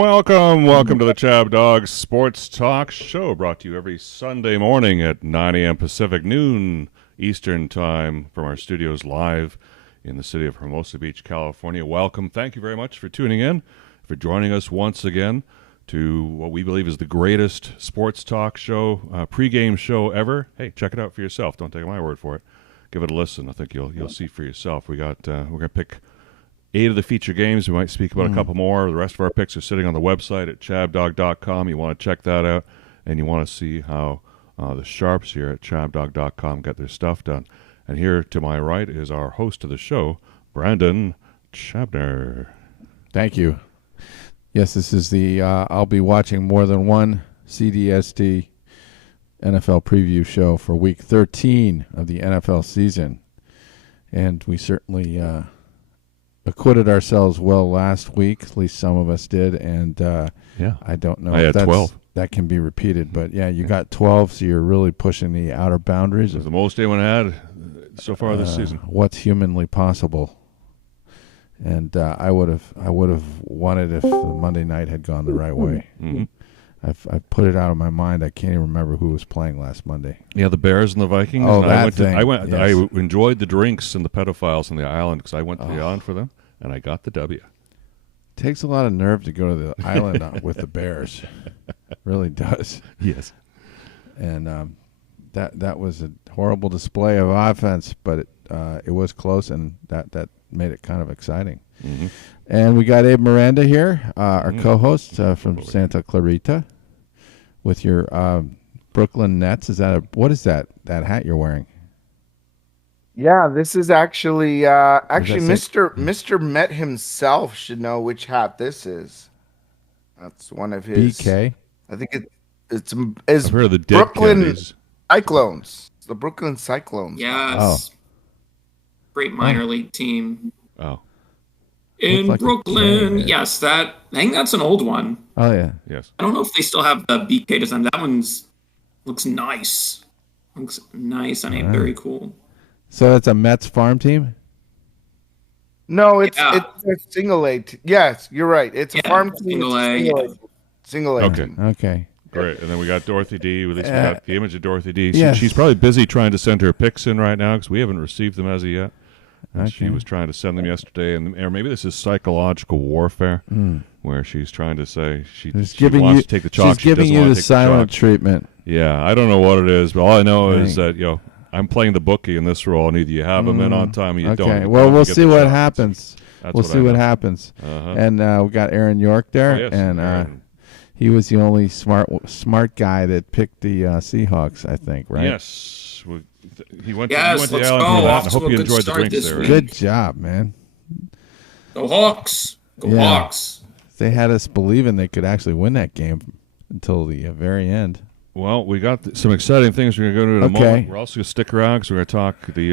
Welcome to the ChabDog Sports Talk Show, brought to you every Sunday morning at 9 a.m. Pacific, noon Eastern Time, from our studios live in the city of Hermosa Beach, California. Welcome. Thank you very much for tuning in, for joining us once again to what we believe is the greatest sports talk show, pregame show ever. Hey, check it out for yourself. Don't take my word for it. Give it a listen. I think you'll see for yourself. We're gonna pick 8 of the feature games. We might speak about a couple more. The rest of our picks are sitting on the website at chabdog.com. You want to check that out, and you want to see how the Sharps here at chabdog.com get their stuff done. And here to my right is our host of the show, Brandon Chabner. Thank you. Yes, this is the I'll be watching more than one CDST NFL preview show for Week 13 of the NFL season. And we certainly acquitted ourselves well last week. At least some of us did. And I don't know if 12. That can be repeated. But, yeah, you got 12, so you're really pushing the outer boundaries. It was the most anyone had so far this season. What's humanly possible. And I would have wanted if the Monday night had gone the right way. Mm-hmm. I've put it out of my mind. I can't even remember who was playing last Monday. Yeah, the Bears and the Vikings. Oh, and I enjoyed the drinks and the pedophiles on the island because I went to the island for them, and I got the W. It takes a lot of nerve to go to the island with the Bears. Really does. Yes. And that was a horrible display of offense, but it was close, and that made it kind of exciting. Mm-hmm. And we got Abe Miranda here, our co-host from Santa Clarita, with your Brooklyn Nets. What is that hat you're wearing? Yeah, this is actually Mr. Met himself should know which hat this is. That's one of his. BK. I think it's I've heard of the Brooklyn Candies. Cyclones. The Brooklyn Cyclones. Yes. Great minor league team. Oh. In like Brooklyn. Yes, I think that's an old one. Oh, yeah. Yes. I don't know if they still have the BK design. That looks nice. Looks nice and very cool. So it's a Mets farm team? No, it's a single A. Yes, you're right. It's a farm team. Single A. Okay. Team. Okay. Great. And then we got Dorothy D. At least we got the image of Dorothy D. Yes. She's probably busy trying to send her picks in right now because we haven't received them as of yet. And Okay. she was trying to send them yesterday, or maybe this is psychological warfare, where she's trying to say she wants to take the chalk. She's giving you the silent treatment. Yeah, I don't know what it is, but all I know is that I'm playing the bookie in this role, and either you have them in on time or you don't. Okay, well, we'll see what happens. We'll see what happens. Uh-huh. And we got Aaron York there, Oh, yes, and Aaron. he was the only smart guy that picked the Seahawks, I think, right? Yes. He went Yes, to the let's island go. for that. Off I to hope a you good enjoyed the start drinks this there. week. Good job, man. Go Hawks. Go Yeah. Hawks. They had us believing they could actually win that game until the very end. Well, we got some exciting things we're going to go to in a Okay. moment. We're also going to stick around because we're going to talk the,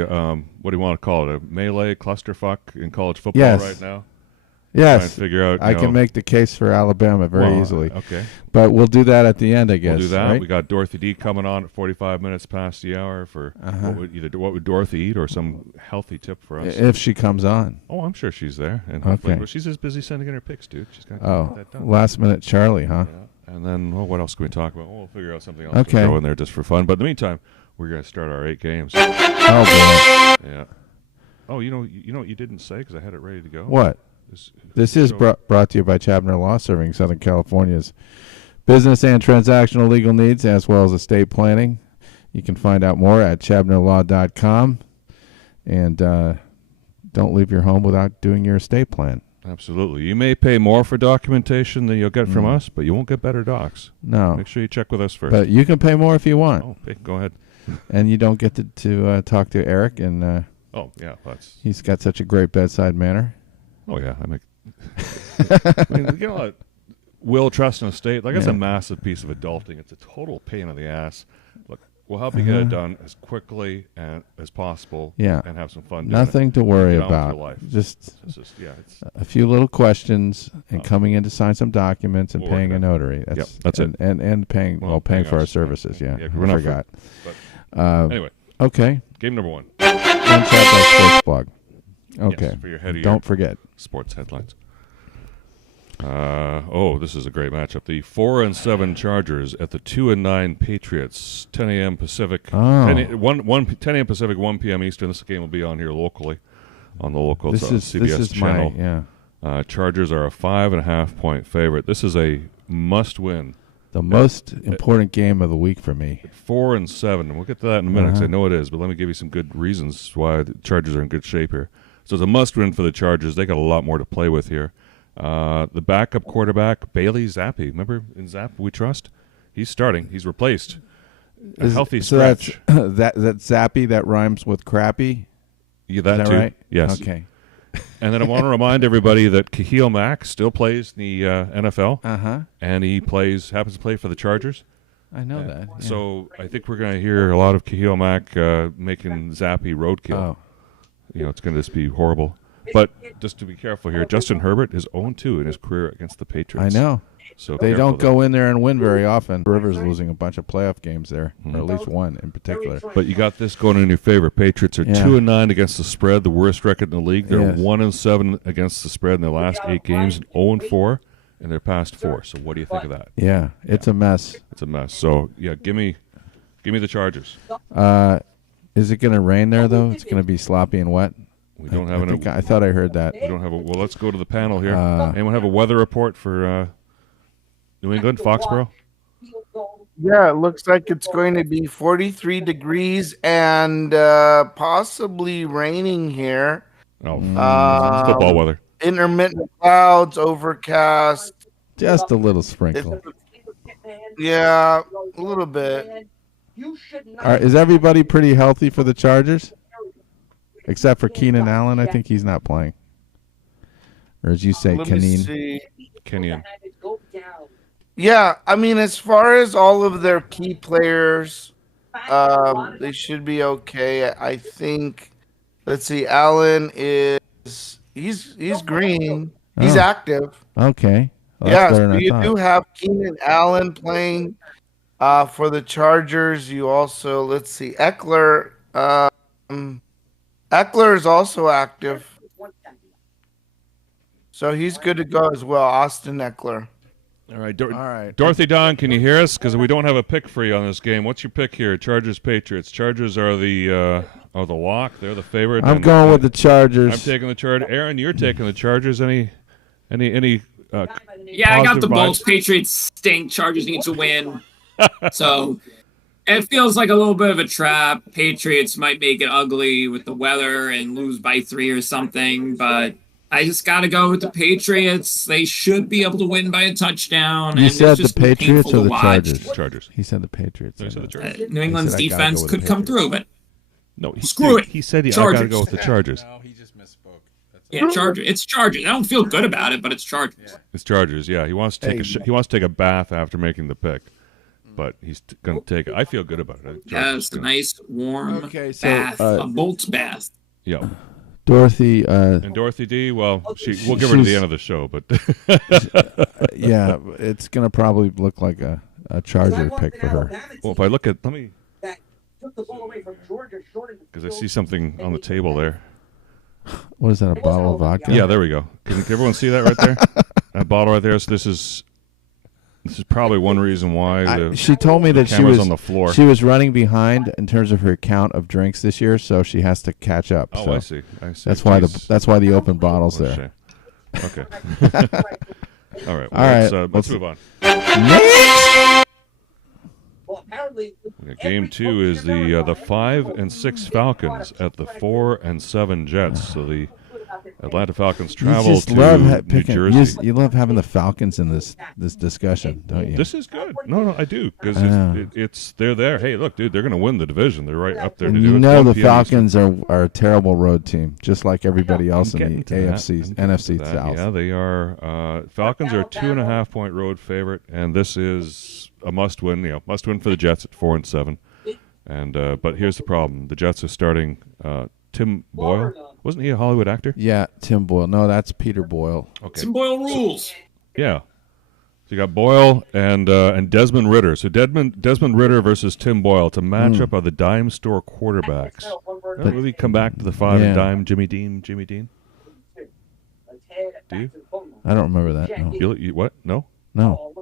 what do you want to call it, a melee clusterfuck in college football Yes. right now? Yes, Trying to figure out, I can make the case for Alabama very easily. Okay. But we'll do that at the end, I guess. We'll do that. Right? We got Dorothy D coming on at 45 minutes past the hour for what would Dorothy eat or some healthy tip for us. If she comes on. Oh, I'm sure she's there. And hopefully, Okay. but she's just busy sending in her picks, dude. She's got that done. Last minute Charlie, huh? Yeah. And then, what else can we talk about? We'll figure out something else Okay. to throw in there just for fun. But in the meantime, we're going to start our 8 games. Oh, boy. Yeah. Oh, you know what you didn't say because I had it ready to go? What? This is brought to you by Chabner Law, serving Southern California's business and transactional legal needs, as well as estate planning. You can find out more at chabnerlaw.com. And don't leave your home without doing your estate plan. Absolutely. You may pay more for documentation than you'll get from us, but you won't get better docs. No. Make sure you check with us first. But you can pay more if you want. Oh, go ahead. And you don't get to talk to Eric, and Oh, yeah. That's. he's got such a great bedside manner. Oh, yeah. I mean, you know, will, trust, and estate, like, that's a massive piece of adulting. It's a total pain in the ass. Look, we'll help you get it done as quickly and as possible. Yeah. And have some fun doing Nothing it. to worry Get on with about. your life. Just It's a few little questions and coming in to sign some documents and We'll paying work a it out. notary. That's it. And paying paying for our us. services. Yeah, Yeah, I we're not forgot. Anyway, Okay. game number 1. On ChabDog Sports Blog. Okay. Yes, for your head of Don't your forget. sports headlines. This is a great matchup. The 4-7 Chargers at the 2-9 Patriots. 10 a.m. Pacific. 10 a.m. Pacific, 1 p.m. Eastern. This game will be on here locally, on the local CBS channel. Chargers are a 5.5-point favorite. This is a must-win. The most important game of the week for me. 4-7. We'll get to that in a minute because I know it is, but let me give you some good reasons why the Chargers are in good shape here. So it's a must-win for the Chargers. They got a lot more to play with here. The backup quarterback, Bailey Zappi. Remember in Zapp we trust? He's starting. He's replaced. A healthy stretch. So that's Zappi that rhymes with crappy? Yeah, that Is too. Right? Yes. Okay. And then I want to remind everybody that Khalil Mack still plays in the NFL. And he happens to play for the Chargers. I know that. Yeah. So I think we're going to hear a lot of Khalil Mack making Zappi roadkill. Oh. It's going to just be horrible. But just to be careful here, Justin Herbert is 0-2 in his career against the Patriots. I know. So they don't go in there and win very often. Rivers losing a bunch of playoff games there, or at least one in particular. But you got this going in your favor. Patriots are 2-9 against the spread, the worst record in the league. They're 1-7 against the spread in their last 8 games, and 0-4 in their past 4. So what do you think of that? Yeah, it's a mess. It's a mess. So give me the Chargers. Is it going to rain there though? It's going to be sloppy and wet. We don't have I thought I heard that. We don't have a. Well, let's go to the panel here. Anyone have a weather report for New England, Foxborough? Yeah, it looks like it's going to be 43 degrees and possibly raining here. Football weather. Intermittent clouds, overcast. Just a little sprinkle. Yeah, a little bit. Is everybody pretty healthy for the Chargers? Except for Keenan Allen, I think he's not playing. Or as you say, Kenyon. Yeah, I mean, as far as all of their key players, they should be okay. I think. Let's see, Allen he's green. He's active. Okay. Well, so you do have Keenan Allen playing for the Chargers. You also, let's see, Eckler. Eckler is also active. So he's good to go as well, Austin Eckler. All right. Dorothy Don, can you hear us? Because we don't have a pick for you on this game. What's your pick here? Chargers, Patriots. Chargers are the lock. They're the favorite. I'm going with the Chargers. I'm taking the Chargers. Aaron, you're taking the Chargers. Any I got the Bolts. Patriots stink. Chargers need to win. So it feels like a little bit of a trap. Patriots might make it ugly with the weather and lose by 3 or something, but I just got to go with the Patriots. They should be able to win by a touchdown. You said the Patriots or the Chargers? Chargers. He said the Patriots. No, he said the Chargers. New England's defense could come through, but no, screw it. He said I got to go with the Chargers. No, he just misspoke. Yeah, Chargers. It's Chargers. I don't feel good about it, but it's Chargers. Yeah. It's Chargers. Yeah, he wants to take a bath after making the pick, but he's going to take it. I feel good about it. Yes, a nice warm bath, a Bolts bath. Yeah. Dorothy and Dorothy D. Well, we'll give her to the end of the show, but yeah, it's gonna probably look like a Charger pick for her. Well, if I look at because I see something on the table there. What is that? A bottle of vodka? Yeah, there we go. Can everyone see that right there? That bottle right there. So this is probably one reason why she told me that she was on the floor. She was running behind in terms of her count of drinks this year, so she has to catch up. Oh, so I see. That's why the open bottle's there. Okay. All right. Let's move on. Game 2 is the 5-6 Falcons at the 4-7 Jets. So the Atlanta Falcons travel to New Jersey. You love having the Falcons in this discussion, don't you? This is good. No, I do, because they're there. Hey, look, dude, they're going to win the division. They're right up there to do it. The Falcons are a terrible road team, just like everybody else in the NFC South. Yeah, they are. Falcons are a 2.5-point road favorite, and this is a must-win. Must-win for the Jets at 4-7. And but here's the problem: the Jets are starting Tim Boyle. Wasn't he a Hollywood actor? Yeah, Tim Boyle. No, that's Peter Boyle. Okay. Tim Boyle rules. Yeah. So you got Boyle and Desmond Ritter. So Desmond Ritter versus Tim Boyle. It's a matchup of the dime store quarterbacks. Will he come back to the 5 and dime Jimmy Dean? Do you? I don't remember that. No. What? No? No.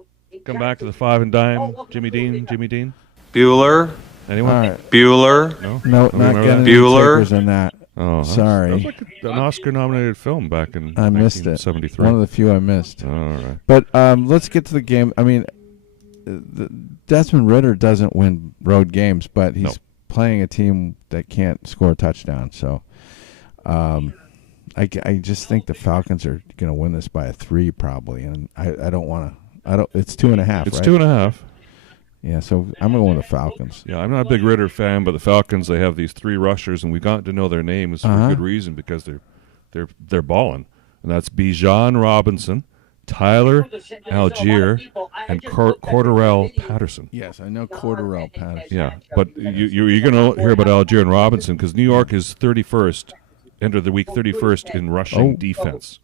Come back to the 5 and dime. Jimmy Dean. Bueller. Anyone? All right. Bueller. No? No, Don't not remember getting that? any Bueller. takers on that. Oh, Sorry. That was like an Oscar-nominated film back in I missed it. 1973. One of the few I missed. All right. But let's get to the game. I mean, Desmond Ridder doesn't win road games, but he's playing a team that can't score a touchdown. So I just think the Falcons are going to win this by a 3 probably, and I don't want to. It's 2.5. It's right? 2.5. Yeah, so I'm going with the Falcons. Yeah, I'm not a big Ritter fan, but the Falcons, they have these 3 rushers, and we got to know their names for good reason because they're balling. And that's Bijan Robinson, Tyler Algier, and Cordarrelle Patterson. Yes, I know Cordarrelle Patterson. Yeah, but you're going to hear about Algier and Robinson because New York is 31st, end of the week 31st in rushing defense.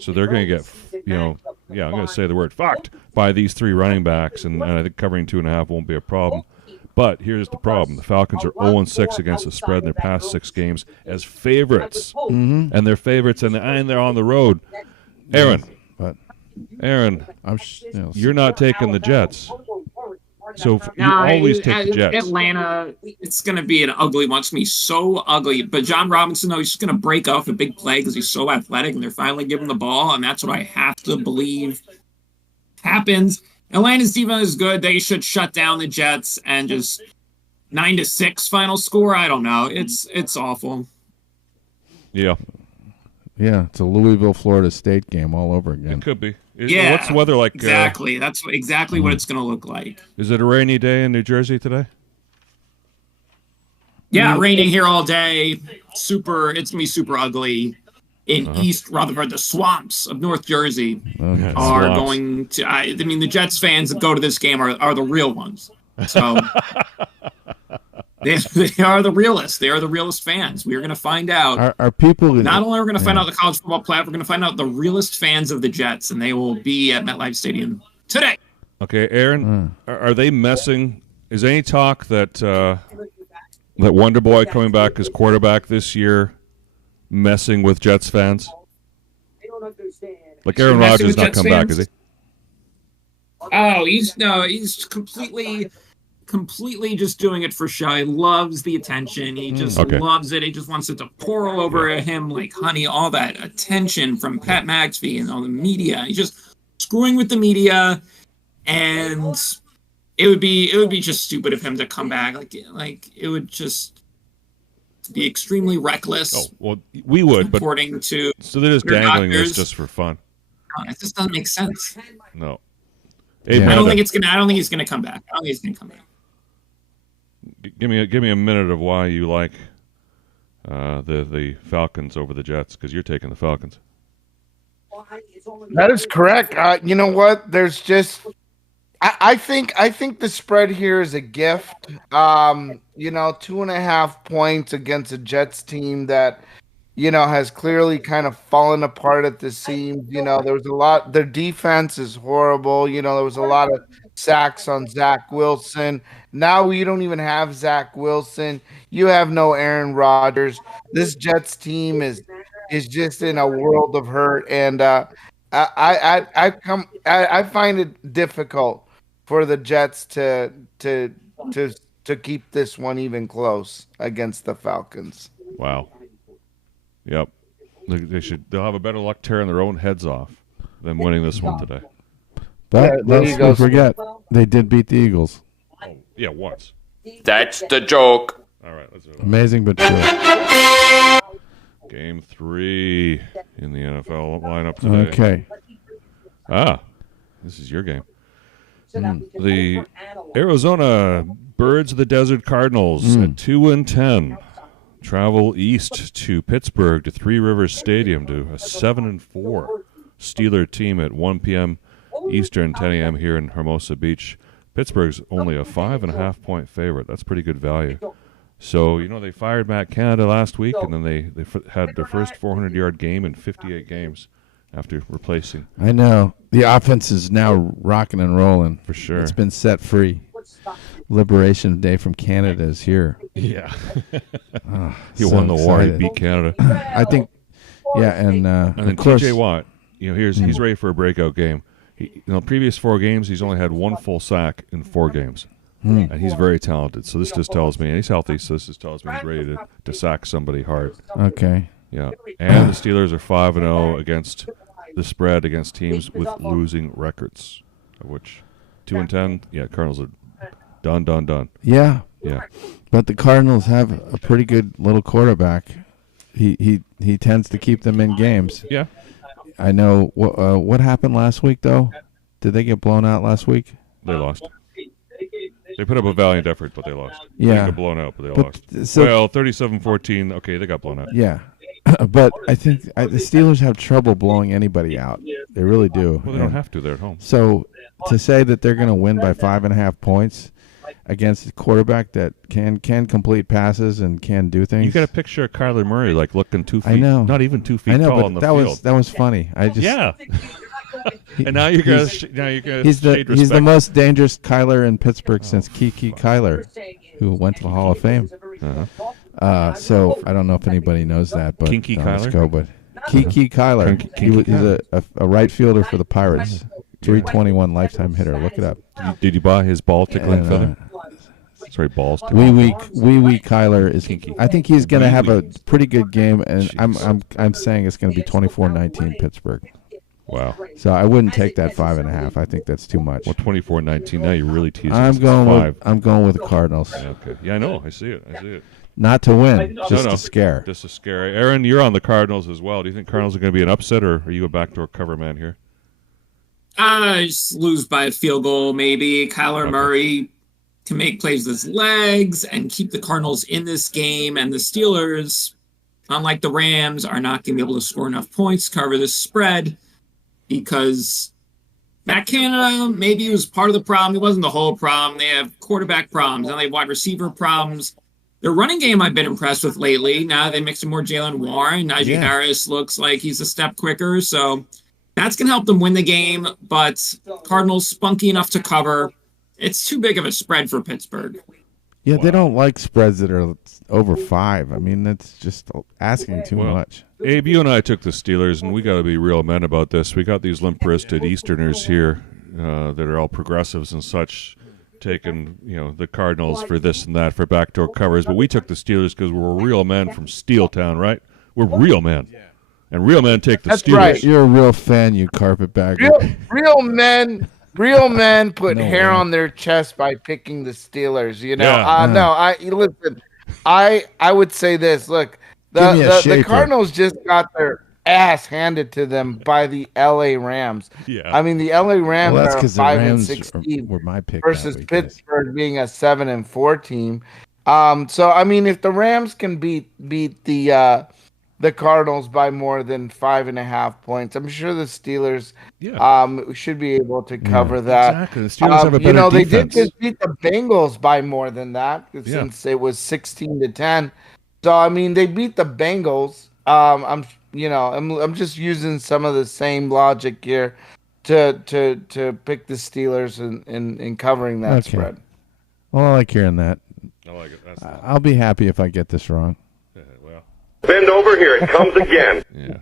So they're going to get, I'm going to say the word fucked by these 3 running backs, and I think covering 2.5 won't be a problem. But here's the problem. The Falcons are 0-6 against the spread in their past 6 games as favorites. Mm-hmm. And they're favorites, and they're on the road. Aaron, you're not taking the Jets. So you always take the Jets. Atlanta, it's going to be an ugly one. It's going to be so ugly. But John Robinson, though, he's just going to break off a big play because he's so athletic, and they're finally giving him the ball, and that's what I have to believe happens. Atlanta's defense is good. They should shut down the Jets and just 9-6 final score. I don't know. It's awful. Yeah. Yeah, it's a Louisville, Florida State game all over again. It could be. Yeah. What's the weather like? Exactly. That's exactly what it's going to look like. Is it a rainy day in New Jersey today? Yeah, raining here all day. It's going to be super ugly. In East Rutherford, the swamps of North Jersey are going to. I mean, the Jets fans that go to this game are the real ones. So they are the realists. They are the realest fans. We are going to find out. Are people not only are we going to find out the college football playoff, we're going to find out the realest fans of the Jets, and they will be at MetLife Stadium today. Okay, Aaron, are they messing? Is any talk that that Wonder Boy coming back as quarterback this year messing with Jets fans? Like Aaron Rodgers not come back, is he? Oh, he's completely just doing it for show. He loves the attention. He just loves it. He just wants it to pour all over him like honey, all that attention from Pat McAfee and all the media. He's just screwing with the media, and it would be just stupid of him to come back. Like it would just be extremely reckless. Oh, well, we would, but so they're just dangling this just for fun. No, it just doesn't make sense. No. I don't think he's gonna come back. I don't think he's gonna come back. Give me a minute of why you like the Falcons over the Jets, because you're taking the Falcons. That is correct. You know what? There's just I think the spread here is a gift. 2.5 points against a Jets team that has clearly kind of fallen apart at the seams. There was a lot. Their defense is horrible. There was a lot of sacks on Zach Wilson. Now you don't even have Zach Wilson. You have no Aaron Rodgers. This Jets team is just in a world of hurt, and I find it difficult for the Jets to keep this one even close against the Falcons. Wow. Yep. They'll have a better luck tearing their own heads off than winning this one today. But let's forget, they did beat the Eagles. Oh, yeah, once. That's the joke. All right, let's do it. Amazing but true. Game 3 in the NFL lineup today. Okay. This is your game. The Arizona Birds of the Desert Cardinals at 2-10 travel east to Pittsburgh to Three Rivers Stadium to a 7-4 Steeler team at 1 p.m. Eastern, 10 a.m. here in Hermosa Beach. Pittsburgh's only a 5.5-point favorite. That's pretty good value. So, they fired Matt Canada last week, and then they had their first 400-yard game in 58 games after replacing. I know. The offense is now rocking and rolling. For sure. It's been set free. Liberation Day from Canada is here. Yeah. He so won the war. He excited. beat Canada. I think, yeah, and then of course, TJ Watt. he's ready for a breakout game. Previous 4 games, he's only had 1 full sack in 4 games. And he's very talented. So this just tells me, and he's healthy, so this just tells me he's ready to sack somebody hard. Okay. Yeah. And the Steelers are 5-0 against the spread against teams with losing records, of which 2-10. Yeah, Cardinals are done. Yeah. Yeah. But the Cardinals have a pretty good little quarterback. He tends to keep them in games. Yeah. I know. What happened last week, though? Did they get blown out last week? They lost. They put up a valiant effort, but they lost. Yeah. They didn't get blown out, but they lost. So, Well, 37-14. Okay, they got blown out. Yeah. But I think the Steelers have trouble blowing anybody out. They really do. Well, they don't have to. They're at home. So to say that they're going to win by 5.5 points against a quarterback that can complete passes and can do things. You got a picture of Kyler Murray looking 2 feet. I know. Not even 2 feet I know, tall but on the that field. that was funny. Yeah. And now you're gonna he's shade the respect. most dangerous Kyler in Pittsburgh since Kiki Kyler, who went to the Hall of Fame. So I don't know if anybody knows that, but Kinky let's Kyler? go. But Kiki Kyler, he's a right fielder for the Pirates, 321 lifetime hitter. Look it up. Did you buy his ball tickling And, feather? Sorry, balls. Wee Kyler is. Kinky. I think he's going to have a Wee-wee. pretty good game, and Jeez. I'm saying it's going to be 24-19 Pittsburgh. Wow. So I wouldn't take that 5.5. I think that's too much. Well, 24-19. Now you're really teasing. I'm It's going 5. with the Cardinals. Yeah, okay. Yeah, I know. I see it. Not to win, just No. to scare. Just a scare. Aaron, you're on the Cardinals as well. Do you think Cardinals are going to be an upset, or are you a backdoor cover man here? Just lose by a field goal, maybe. Kyler Murray can make plays with his legs and keep the Cardinals in this game. And the Steelers, unlike the Rams, are not going to be able to score enough points to cover this spread because Matt Canada maybe was part of the problem. He wasn't the whole problem. They have quarterback problems and they have wide receiver problems. Their running game I've been impressed with lately. Now they mixed in more Jalen Warren. Najee Harris looks like he's a step quicker. So that's going to help them win the game. But Cardinals spunky enough to cover. It's too big of a spread for Pittsburgh. Yeah, they don't like spreads that are over 5. I mean, that's just asking too much. Abe, you and I took the Steelers, and we got to be real men about this. We got these limp-wristed Easterners here that are all progressives and such, taking the Cardinals for this and that for backdoor covers. But we took the Steelers because we're real men from Steeltown, right? We're real men, and real men take the That's Steelers. right. You're a real fan, you carpetbagger. Real men put No hair way. on their chest by picking the Steelers. Yeah. No, listen. I would say this. Look, Give me a the Schaefer. Cardinals just got their ass handed to them by the LA Rams. Yeah. I mean, the LA Rams Well, that's are because the 5-16 were my pick versus that week, yes. Pittsburgh being a 7-4 team. So I mean, if the Rams can beat the Cardinals by more than 5.5 points, I'm sure the Steelers should be able to cover that. Exactly. The Steelers have a better they defense. did just beat the Bengals by more than that since it was 16-10. So I mean, they beat the Bengals. I'm just using some of the same logic here to pick the Steelers in covering that spread. Well, I like hearing that. I like it. That's I'll be happy if I get this wrong. well. Bend over, here it comes again. Yeah.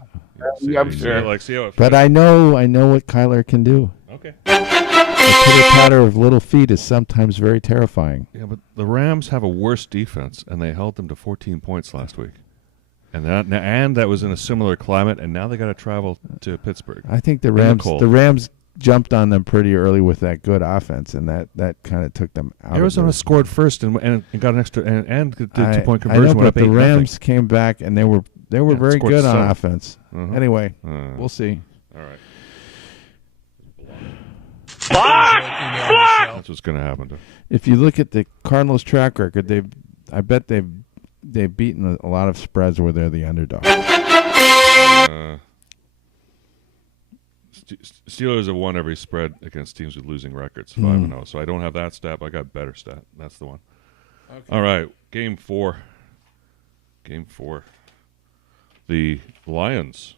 I'm sure. See how it But I know what Kyler can do. Okay. The pitter-patter of little feet is sometimes very terrifying. Yeah, but the Rams have a worse defense, and they held them to 14 points last week. And that was in a similar climate, and now they got to travel to Pittsburgh. I think the In the cold. Rams jumped on them pretty early with that good offense, and that kind of took them out. Arizona of scored first and got an extra and did I 2-point know, conversion. went but up the 8-0. Rams came back, and they were very scored good on 7. offense. Uh-huh. Anyway, Uh. we'll see. All right. That's what's going to happen to. If you look at the Cardinals' track record, I bet they've beaten a lot of spreads where they're the underdog. Steelers have won every spread against teams with losing records, 5-0. So I don't have that stat, but I got a better stat. That's the one. Okay. All right, Game 4. The Lions,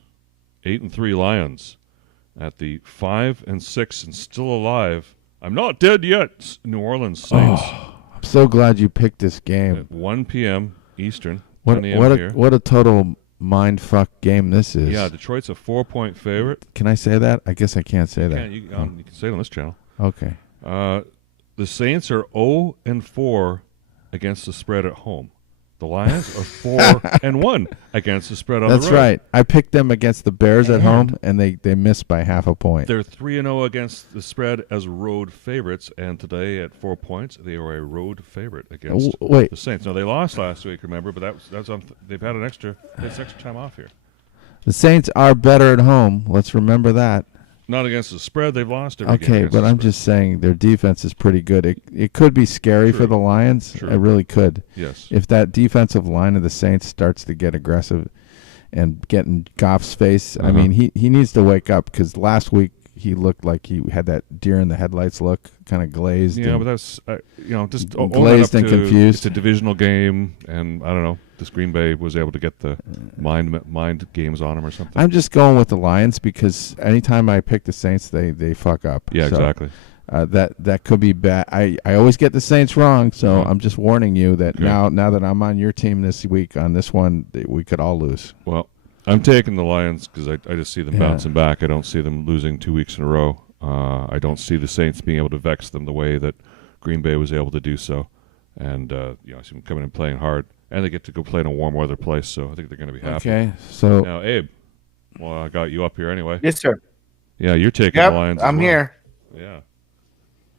8-3 Lions, at the 5-6 and still alive. I'm not dead yet. New Orleans Saints. I'm so glad you picked this game. At 1 p.m. Eastern. What 10 a.m. here. a total mind fuck game this is. Yeah, Detroit's a 4-point favorite. Can I say that? I guess I can't say that. You can say it on this channel. Okay. The Saints are 0-4 against the spread at home. The Lions are 4-1 against the spread on the road. That's right. I picked them against the Bears at home, and they missed by half a point. They're 3-0 against the spread as road favorites, and today at 4 points, they are a road favorite against the Saints. No, they lost last week, remember, but that's on. They've had extra time off here. The Saints are better at home. Let's remember that. Not against the spread. They've lost every game. Okay, but I'm just saying their defense is pretty good. It could be scary for the Lions. True. It really could. Yes. If that defensive line of the Saints starts to get aggressive and get in Goff's face, I mean, he needs to wake up because last week he looked like he had that deer in the headlights look, kind of glazed. Yeah, but that's just glazed and confused. It's a divisional game, and I don't know. This Green Bay was able to get the mind games on him or something. I'm just going with the Lions because anytime I pick the Saints, they fuck up. Yeah, so, exactly. That could be bad. I always get the Saints wrong, so I'm just warning you that now that I'm on your team this week on this one, we could all lose. Well, I'm taking the Lions because I just see them bouncing back. I don't see them losing 2 weeks in a row. I don't see the Saints being able to vex them the way that Green Bay was able to do so. And I see them coming and playing hard. And they get to go play in a warm weather place, so I think they're going to be happy. Okay, so now, Abe, well, I got you up here anyway. Yes, sir. Yeah, you're taking the Lions. I'm here. Yeah.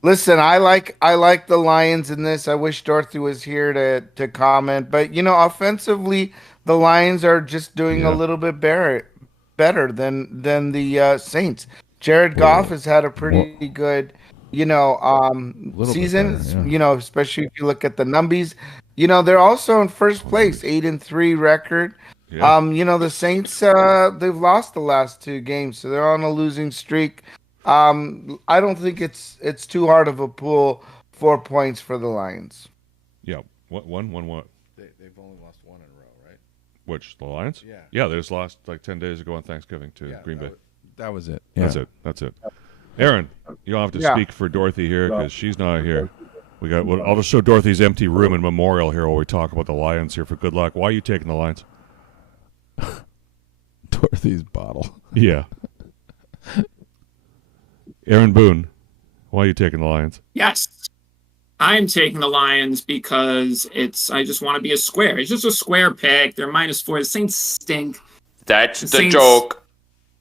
Listen, I like the Lions in this. I wish Dorothy was here to comment, but offensively, the Lions are just doing a little bit better than the Saints. Jared Goff has had a pretty good, season. Better, especially if you look at the numbies. They're also in first place, 8-3 record. Yeah. The Saints, they've lost the last 2 games, so they're on a losing streak. I don't think it's too hard of a pull. 4 points for the Lions. Yeah. What? One what? They've only lost 1 in a row, right? Which, the Lions? Yeah. Yeah, they just lost like 10 days ago on Thanksgiving to Green Bay. That was it. That's it. Aaron, you don't have to speak for Dorothy here because she's not here. I'll just show Dorothy's empty room and memorial here while we talk about the Lions here for good luck. Why are you taking the Lions? Dorothy's bottle. Yeah. Aaron Boone, why are you taking the Lions? Yes, I'm taking the Lions because I just want to be a square. It's just a square pick. They're -4. The Saints stink. That's the Saints joke.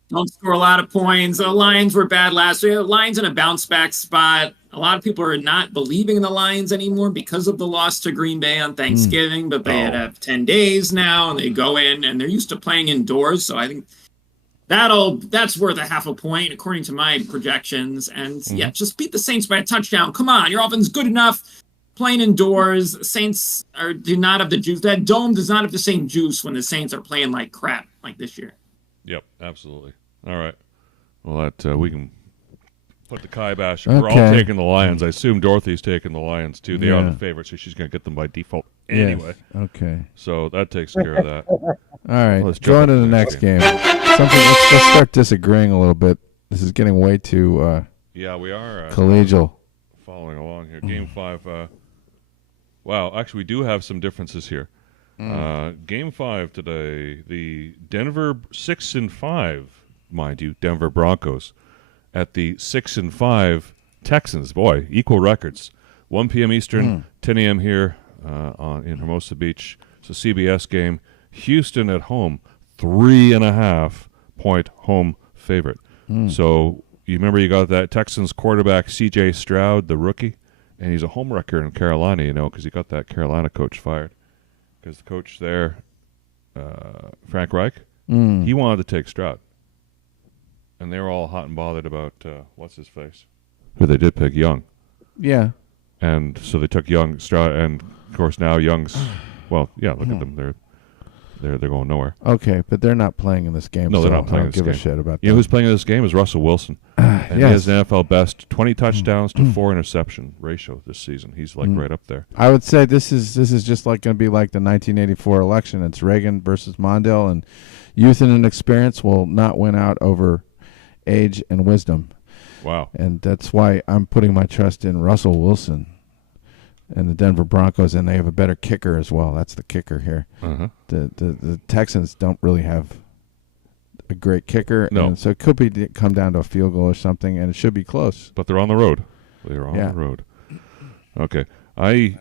Don't score a lot of points. The Lions were bad last year. Lions in a bounce back spot. A lot of people are not believing in the Lions anymore because of the loss to Green Bay on Thanksgiving, but they have 10 days now and they go in and they're used to playing indoors. So I think that's worth a half a point according to my projections. And just beat the Saints by a touchdown. Come on, your offense is good enough. Playing indoors, Saints do not have the juice. That dome does not have the same juice when the Saints are playing like crap like this year. Yep, absolutely. All right. Well, we can put the kibosh. We're all taking the Lions. I assume Dorothy's taking the Lions, too. They are the favorites, so she's going to get them by default anyway. Yes. Okay. So that takes care of that. All right. Let's go jump into the next game. Let's start disagreeing a little bit. This is getting way too yeah, we are collegial. Following along here. Game 5. Wow, actually, we do have some differences here. Game 5 today, the Denver 6-5, mind you, Denver Broncos at the 6-5 Texans. Boy, equal records. 1 p.m. Eastern, 10 a.m. here in Hermosa Beach. It's a CBS game. Houston at home, 3.5 point home favorite. So you remember you got that Texans quarterback C.J. Stroud, the rookie, and he's a home wrecker in Carolina, because he got that Carolina coach fired. Because the coach there, Frank Reich, he wanted to take Stroud. And they were all hot and bothered about, what's-his-face? Who they did pick, Young. Yeah. And so they took Stroud, and, of course, now Young's, look at them. They're going nowhere. Okay, but they're not playing in this game. No, so they're not playing I in don't this give game. a shit about that. You know who's playing in this game is Russell Wilson. And he has an NFL best 20 touchdowns to 4 interception ratio this season. He's right up there. I would say this is just going to be like the 1984 election. It's Reagan versus Mondale, and youth and inexperience will not win out over age and wisdom. Wow. And that's why I'm putting my trust in Russell Wilson. and the Denver Broncos, and they have a better kicker as well. That's the kicker here. Uh-huh. The Texans don't really have a great kicker, No. and so it could come down to a field goal or something, and it should be close. But they're on the road. They're on the road. Okay. I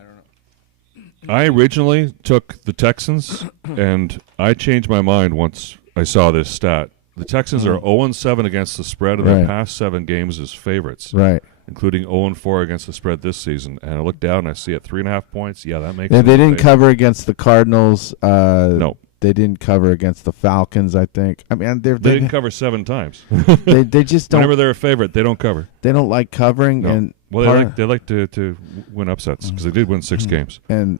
originally took the Texans, and I changed my mind once I saw this stat. The Texans are 0-7 against the spread in their past 7 games as favorites. Right. Including 0-4 against the spread this season. And I look down and I see it 3.5 points. Yeah, that makes sense. They didn't favor. cover against the Cardinals. No. They didn't cover against the Falcons, I think. I mean, they didn't cover 7 times. they just don't. Whenever they're a favorite, they don't cover. They don't like covering. No. And well, they like to win upsets because they did win 6 games. And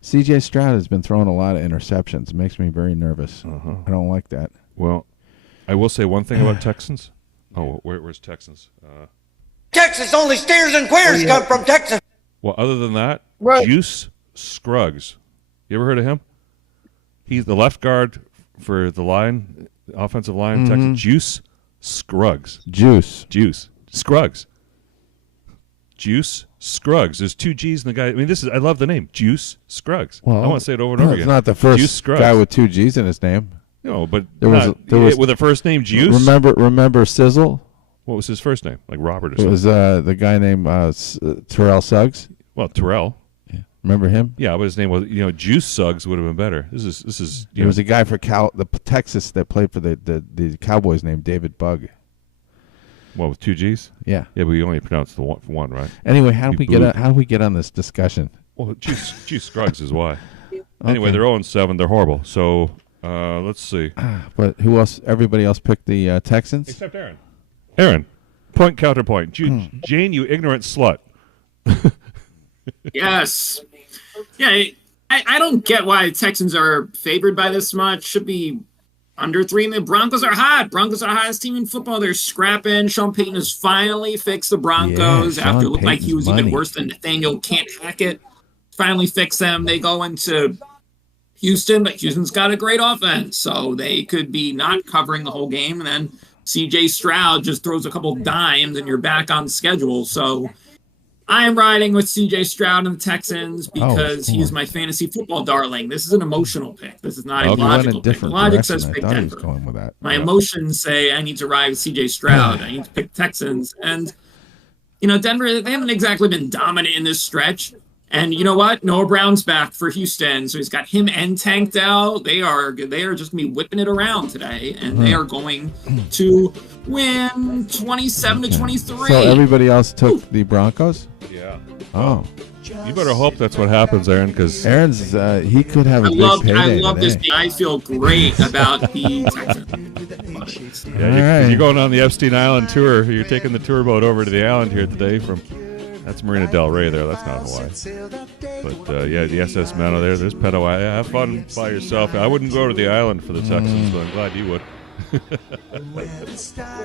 C.J. Stroud has been throwing a lot of interceptions. It makes me very nervous. I don't like that. Well, I will say one thing about Texans. Oh, where's Texans? Texas, only steers and queers come from Texas. Well, other than that, Juice Scruggs. You ever heard of him? He's the left guard for the offensive line. Texas. Juice Scruggs. Juice Scruggs. Juice Scruggs. There's 2 G's in the guy. I mean, I love the name. Juice Scruggs. Well, I want to say it over and over again. It's not the first guy with 2 G's in his name. No, but there was with a first name Juice. Remember Sizzle? What was his first name? Like Robert or something? It was the guy named Terrell Suggs. Well, Terrell. Yeah. Remember him? Yeah, but his name was Juice Suggs would have been better. This is. There was a guy for Texas that played for the Cowboys named David Bugg. Well, with 2 G's. Yeah. Yeah, but we only pronounced the one, right? Anyway, how do we get on this discussion? Well, Juice Scruggs is why. Anyway, they're 0-7. They're horrible. So let's see. But who else? Everybody else picked the Texans except Aaron. Aaron, point counterpoint. Jane, you ignorant slut. Yes. Yeah, I don't get why the Texans are favored by this much. Should be under 3. And the Broncos are hot. Broncos are the hottest team in football. They're scrapping. Sean Payton has finally fixed the Broncos after it looked like he was even worse than Nathaniel Can't Hack It. Finally fixed them. They go into Houston, but Houston's got a great offense, so they could be not covering the whole game. And then C.J. Stroud just throws a couple dimes, and you're back on schedule. So I'm riding with C.J. Stroud and the Texans because he's my fantasy football darling. This is an emotional pick. This is not a logical pick. The logic says pick Denver. Going with that. My emotions say I need to ride with C.J. Stroud. I need to pick Texans. And, Denver, they haven't exactly been dominant in this stretch. And you know what? Noah Brown's back for Houston, so he's got him and Tank Dell. They are just gonna be whipping it around today, and they are going to win 27-23. So everybody else took the Broncos. Yeah. Oh. You better hope that's what happens, Aaron, because Aaron's he could have a big payday I love today. this. I feel great about the Texans. Yeah, you're going on the Epstein Island tour. You're taking the tour boat over to the island here today from. That's Marina Del Rey there. That's not Hawaii. But, the SS Mano there. There's Pedo. Have fun by yourself. I wouldn't go to the island for the Texans, but I'm glad you would.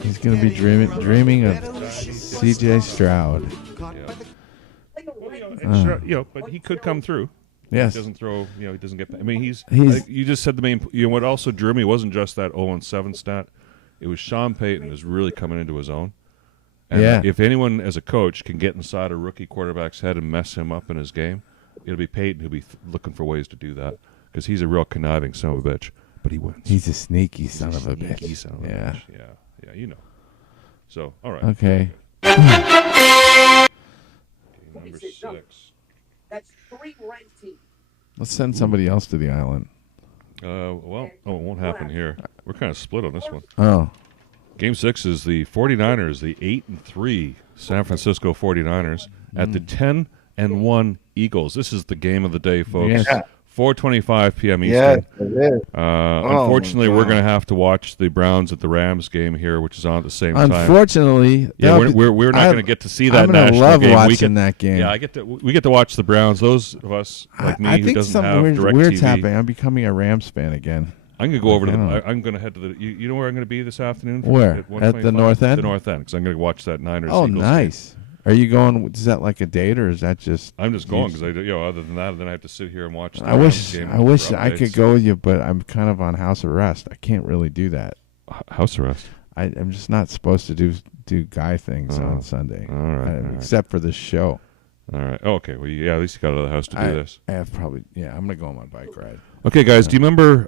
He's going to be dreaming of C.J. Stroud. Yeah. But he could come through. Yes. He doesn't throw, he doesn't get... I mean, you just said the main... what also drew me wasn't just that 0-7 stat. It was Sean Payton was really coming into his own. And if anyone as a coach can get inside a rookie quarterback's head and mess him up in his game, it'll be Payton who'll be looking for ways to do that because he's a real conniving son of a bitch, but he wins. He's a sneaky son of a bitch. Bitch. Yeah, So, all right. Okay. Number 6. That's 3 ranked teams. Let's send somebody else to the island. It won't happen here. We're kind of split on this one. Oh. Game 6 is the 49ers, the 8-3 San Francisco 49ers at the 10-1 Eagles. This is the game of the day, folks. Yeah. 4:25 p.m. Eastern. Yes, it is. Unfortunately, we're going to have to watch the Browns at the Rams game here, which is on at the same time. Unfortunately, we're not going to get to see that I'm national love game. Watching that game. Yeah, we get to watch the Browns. Those of us like me who doesn't have direct weird's TV. happening. I'm becoming a Rams fan again. I'm going to go over to I'm going to head to the. You know where I'm going to be this afternoon? Where? At the North End? The North End, because I'm going to watch that Niners. Oh, Eagles nice. Game. Are you going? Is that like a date, or is that just? I'm just going because other than that, then I have to sit here and watch. The I wish game I could go with you, but I'm kind of on house arrest. I can't really do that. House arrest. I'm just not supposed to do guy things on Sunday. All right. Except for this show. All right. Oh, okay. Well, yeah. At least you got out of the house to do this. I have probably. Yeah, I'm gonna go on my bike ride. Okay, guys. Do you remember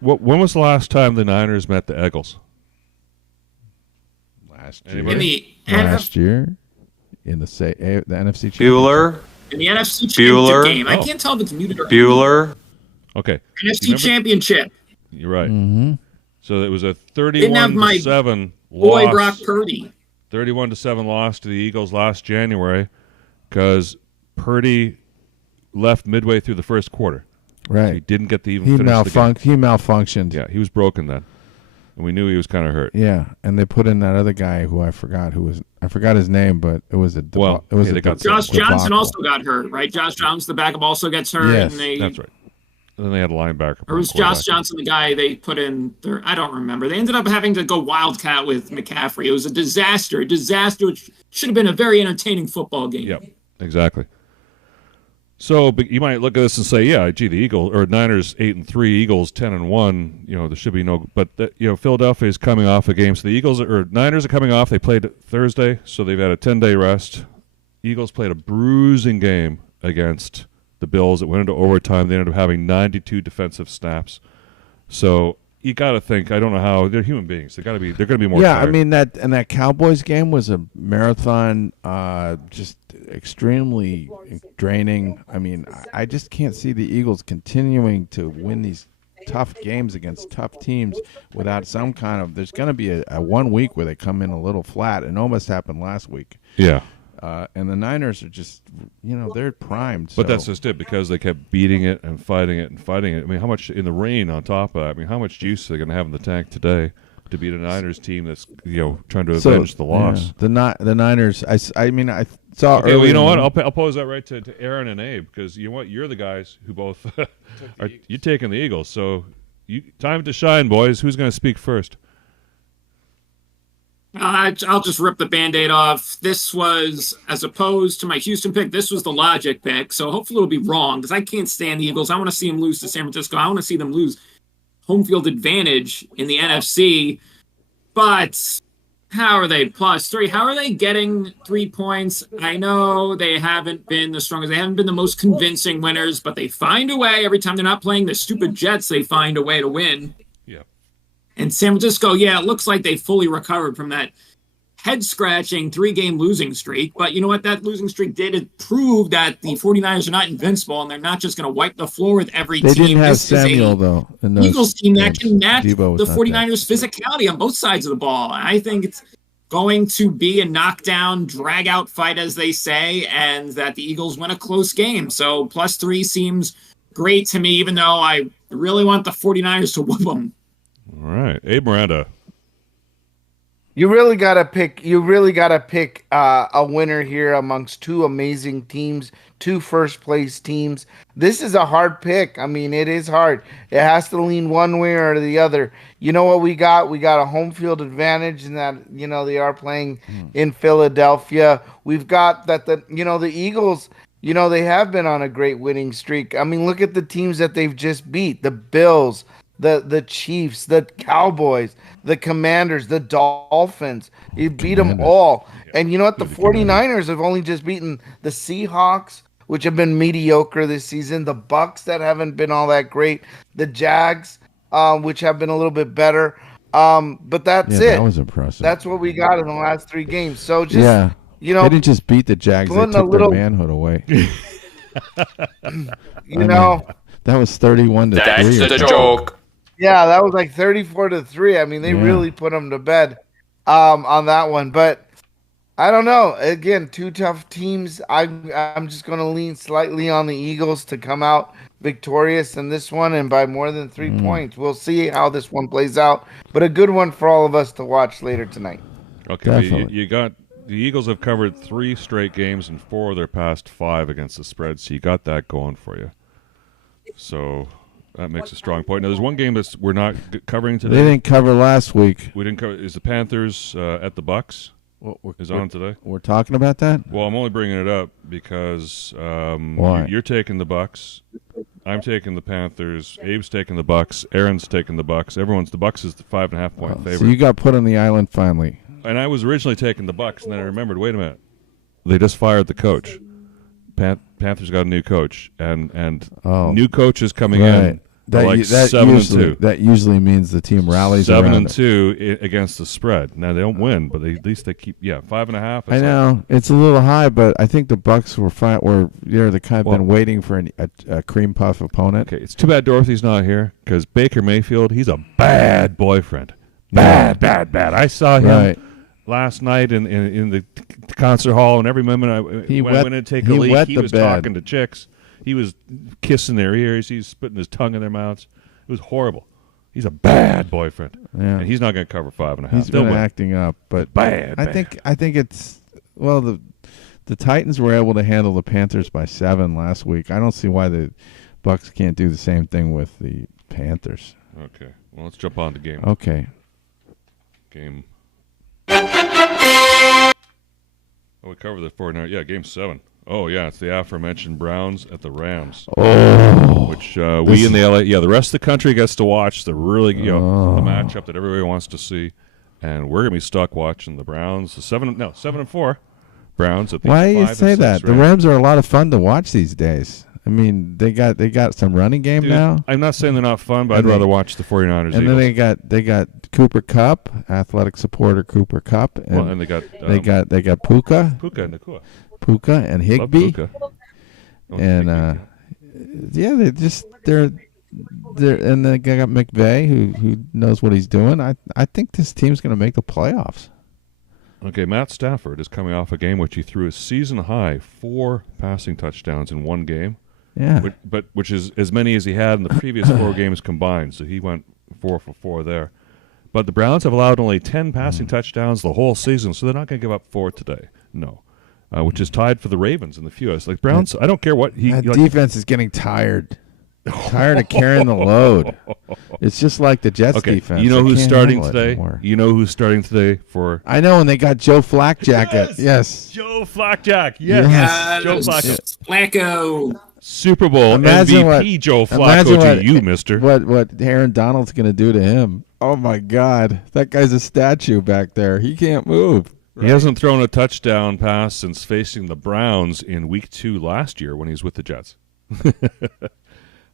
when was the last time the Niners met the Eagles? Last year. Anybody? Last year in the NFC Championship. Bueller. In the NFC Bueller. Championship game. I Oh. can't tell if it's muted or Bueller. Okay. NFC Championship. You're right. Mm-hmm. So it was a Didn't have my 31-7 boy loss. Brock Purdy. 31-7 loss to the Eagles last January because Purdy left midway through the first quarter. Right. So he didn't get to even He finish the game. He malfunctioned. Yeah, he was broken then, and we knew he was kind of hurt. Yeah, and they put in that other guy who I forgot his name, but it was they got Josh Johnson debacle. also got hurt, right? Josh Johnson, the backup, also gets hurt. Yes, and That's right. And then they had a linebacker. Or was Josh Johnson the guy they put in there? I don't remember. They ended up having to go Wildcat with McCaffrey. It was a disaster. A disaster which should have been a very entertaining football game. Yep, exactly. So, but you might look at this and say, yeah, gee, the Eagles or Niners 8-3, Eagles 10-1. You know, there should be no. But Philadelphia is coming off a game. So the Niners are coming off. They played Thursday, so they've had a 10-day rest. Eagles played a bruising game against the Bills. It went into overtime. They ended up having 92 defensive snaps. So you got to think. I don't know how they're human beings. They're going to be more. Yeah, tired. I mean that Cowboys game was a marathon, just extremely draining. I mean, I just can't see the Eagles continuing to win these tough games against tough teams without some kind of. There's going to be a 1 week where they come in a little flat. It almost happened last week. Yeah. And the Niners are just, they're primed. But that's just it, because they kept beating it and fighting it and fighting it. I mean, how much in the rain on top of that? I mean, how much juice are they going to have in the tank today to beat a Niners team that's trying to avenge the loss? Yeah, the Niners. I saw. Okay, well, early you know in what? the- I'll pose that right to Aaron and Abe, because you know what? You're the guys who both you're taking the Eagles. So time to shine, boys. Who's going to speak first? I'll just rip the Band-Aid off. This was, as opposed to my Houston pick, this was the logic pick. So hopefully it'll be wrong, because I can't stand the Eagles. I want to see them lose to San Francisco. I want to see them lose home field advantage in the NFC. But how are they +3? How are they getting 3 points? I know they haven't been the strongest. They haven't been the most convincing winners, but they find a way. Every time they're not playing the stupid Jets, they find a way to win. Yeah. And San Francisco, yeah, it looks like they fully recovered from that head-scratching 3-game losing streak. But you know what that losing streak did? It proved that the 49ers are not invincible, and they're not just going to wipe the floor with every They team. didn't have This is Samuel, though. In those Eagles team that games. can match Debo was the not there. 49ers' physicality on both sides of the ball. I think it's going to be a knockdown, drag-out fight, as they say, and that the Eagles win a close game. So +3 seems great to me, even though I really want the 49ers to whoop them. All right, Abe Miranda. You really gotta pick. A winner here amongst two amazing teams, two first-place teams. This is a hard pick. I mean, it is hard. It has to lean one way or the other. You know what we got? We got a home field advantage in that they are playing in Philadelphia. We've got that the Eagles. They have been on a great winning streak. I mean, look at the teams that they've just beat: the Bills, the Chiefs, the Cowboys, the Commanders, the Dolphins. You beat them all. And you know what? The 49ers have only just beaten the Seahawks, which have been mediocre this season, the Bucks that haven't been all that great, the Jags, which have been a little bit better. But that's it. That was impressive. That's what we got in the last 3 games. So just, they didn't just beat the Jags; they putting a took little- their manhood away. That was 31-3. That's or the something. joke. Yeah, that was like 34-3. I mean, they really put them to bed on that one. But I don't know. Again, two tough teams. I'm just going to lean slightly on the Eagles to come out victorious in this one and by more than 3 points. We'll see how this one plays out. But a good one for all of us to watch later tonight. Okay, well, Definitely. you got the Eagles have covered 3 straight games and 4 of their past 5 against the spread, so you got that going for you. So that makes a strong point. Now, there's one game that we're not covering today. They didn't cover last week. We didn't cover. Is the Panthers at the Bucks? Is on today? We're talking about that? Well, I'm only bringing it up because Why? you're taking the Bucks. I'm taking the Panthers. Abe's taking the Bucks. Aaron's taking the Bucks. The Bucks is the 5.5 point favorite. So you got put on the island finally. And I was originally taking the Bucks, and then I remembered, wait a minute, they just fired the coach. Panthers got a new coach, and Oh. new coaches coming Right. in. They're like that 7-2. That usually means the team rallies around it. 7-2 against the spread. Now they don't win, but at least they keep 5.5. I know it's a little high, but I think the Bucks were fine. They're the kind of been waiting for a cream puff opponent. Okay, it's too bad Dorothy's not here because Baker Mayfield, he's a bad boyfriend. Bad. I saw him last night in the concert hall, and every moment when I went in to take a leak, he was talking to chicks. He was kissing their ears. He's putting his tongue in their mouths. It was horrible. He's a bad boyfriend, and he's not going to cover 5.5. He's been acting up, but bad. I think it's the Titans were able to handle the Panthers by 7 last week. I don't see why the Bucks can't do the same thing with the Panthers. Okay, well let's jump on the game. Okay, game. Oh, we covered the 49. Yeah, game 7. Oh, yeah, it's the aforementioned Browns at the Rams. Oh. Which we in the LA, the rest of the country gets to watch the really, the matchup that everybody wants to see. And we're going to be stuck watching the Browns, 7-4 Browns at the why do you 5-6 say that? The Rams are a lot of fun to watch these days. I mean, they got some running game now. I'm not saying they're not fun, but I'd rather watch the 49ers. And then they got Cooper Kupp, athletic supporter Cooper Kupp, and they got Puka and Nakua. Puka and Higbee, and they're and they got McVay who knows what he's doing. I think this team's going to make the playoffs. Okay, Matt Stafford is coming off a game which he threw a season high 4 passing touchdowns in one game. Yeah, which is as many as he had in the previous 4 games combined. So he went 4 for 4 there. But the Browns have allowed only 10 passing touchdowns the whole season, so they're not going to give up 4 today. No. Which is tied for the Ravens in the fewest. Like Browns, I don't care what defense is getting tired of carrying the load. It's just like the Jets defense. You know who's starting today? You know who's starting today for? I know, and they got Joe Flacjack. Yes. Joe Flacjack. Yes. Joe Flacco. Super Bowl MVP Joe Flacco to you, mister. What Aaron Donald's going to do to him. Oh, my God. That guy's a statue back there. He can't move. Right. He hasn't thrown a touchdown pass since facing the Browns in Week 2 last year when he was with the Jets. That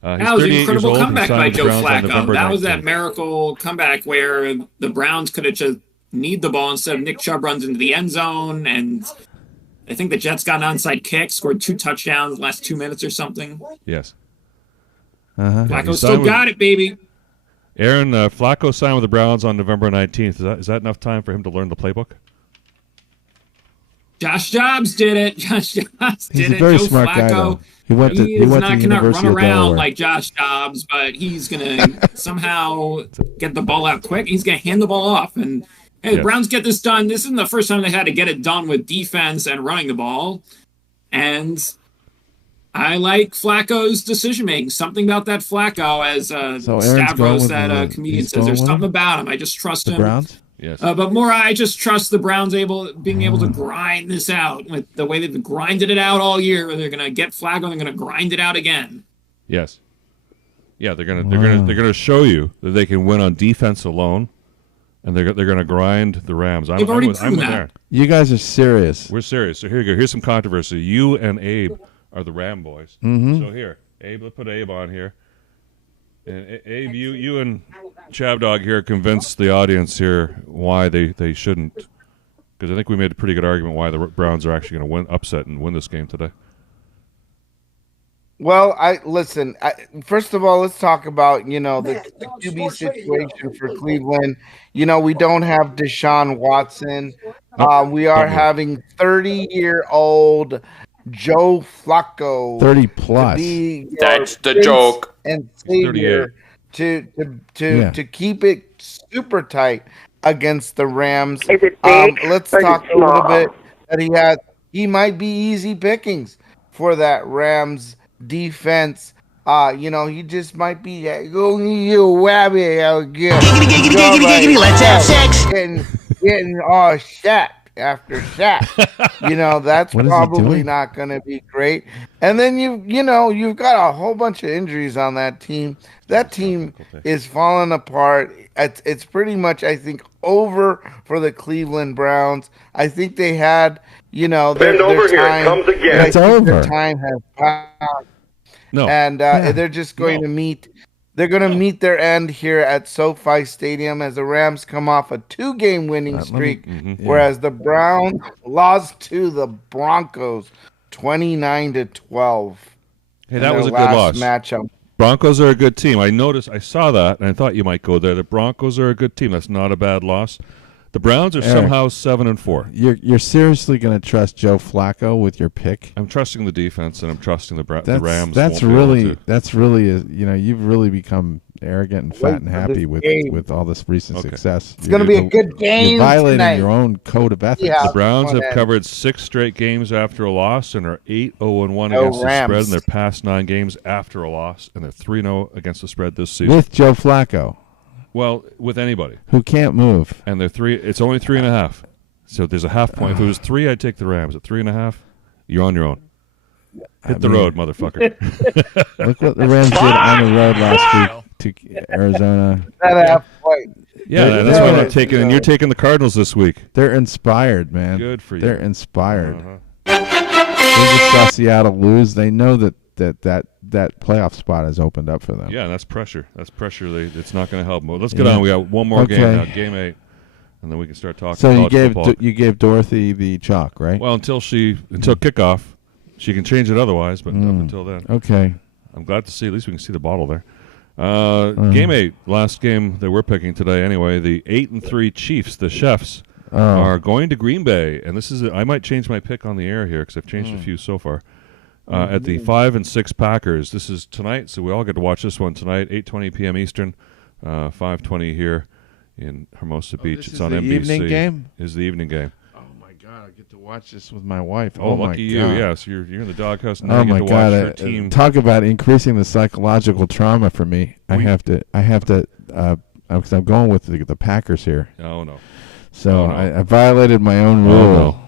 was an incredible comeback by Joe Flacco. That was that miracle comeback where the Browns could have just kneed the ball instead of Nick Chubb runs into the end zone. And I think the Jets got an onside kick, scored 2 touchdowns in the last 2 minutes or something. Yes. Flacco still got it, baby. Aaron, Flacco signed with the Browns on November 19th. Is that enough time for him to learn the playbook? Josh Jobs did it. Josh Jobs did it. He's a very Joe smart Flacco, guy, though. He went to not University run of around Delaware. like Josh Jobs, but he's going to somehow get the ball out quick. He's going to hand the ball off. And hey, the Browns get this done. This isn't the first time they had to get it done with defense and running the ball. And I like Flacco's decision-making. Something about that Flacco, as Stavros, that comedian, says. There's something about him. I just trust him. Browns? Yes. But more, I just trust the Browns being able to grind this out with the way they've grinded it out all year. They're going to get Flacco. They're going to grind it out again. Yes. Yeah, they're gonna show you that they can win on defense alone, and they're gonna grind the Rams. They've already proven that. There. You guys are serious. We're serious. So here you go. Here's some controversy. You and Abe are the Ram boys. Mm-hmm. So here, Abe, let's put Abe on here. And Abe, you and ChabDog here convinced the audience here why they shouldn't, because I think we made a pretty good argument why the Browns are actually going to upset and win this game today. Well, first of all, let's talk about, the QB situation for Cleveland. We don't have Deshaun Watson. We are having 30-year-old Joe Flacco, 30 plus. That's the joke. And savior to keep it super tight against the Rams. Is it big Let's or talk a small? little bit that he might be easy pickings for that Rams defense. He just might be let's have sex. Getting all shacked after Shaq. That's What is he probably doing? not going to be great. And then you've got a whole bunch of injuries on that team. That team is falling apart. It's pretty much, I think, over for the Cleveland Browns. I think they had, Bend over here. It comes again. It's over. Their time has passed. No. And they're just going to meet. They're going to meet their end here at SoFi Stadium as the Rams come off a 2-game winning streak, whereas the Browns lost to the Broncos 29-12. Hey, that was a good loss. Matchup. Broncos are a good team. I saw that, and I thought you might go there. The Broncos are a good team. That's not a bad loss. The Browns are somehow 7-4. You're seriously going to trust Joe Flacco with your pick? I'm trusting the defense, and I'm trusting the Rams. That's really you've really become arrogant and fat and happy with all this recent success. It's going to be a good game. You're violating tonight. your own code of ethics. Yeah. The Browns have covered 6 straight games after a loss and are 8-0-1 against the spread in their past 9 games after a loss, and they're 3-0 against the spread this season. With Joe Flacco. Well, with anybody who can't move, and they're 3. It's only 3.5, so there's a half point. If it was 3, I'd take the Rams. At 3.5, you're on your own. Hit the road, motherfucker. Look what the Rams did on the road last week to Arizona. That half point. Yeah, that's why I'm not taking. And you're taking the Cardinals this week. They're inspired, man. Good for you. They're inspired. They just saw Seattle lose. They know that playoff spot has opened up for them. Yeah, that's pressure. That's pressure. It's not going to help. Let's get on. We got one more game now, game 8, and then we can start talking. So football. you gave Dorothy the chalk, right? Well, until kickoff, she can change it otherwise, but up until then. Okay. I'm glad to see. At least we can see the bottle there. Game 8, last game that we're picking today. Anyway, the 8-3 Chiefs, the Chefs, are going to Green Bay, and this is. I might change my pick on the air here because I've changed a few so far. At the 5-6 Packers. This is tonight, so we all get to watch this one tonight, 8:20 p.m. Eastern, 5:20 here in Hermosa Beach. It's on NBC. The evening game? Is the evening game. Oh my God! I get to watch this with my wife. Oh, my lucky God. you! Yes, you're in the doghouse now. Oh you my get to God! Watch your team. Talk about increasing the psychological trauma for me. I have to. Because I'm going with the Packers here. Oh no! So I violated my own rule. Oh, no.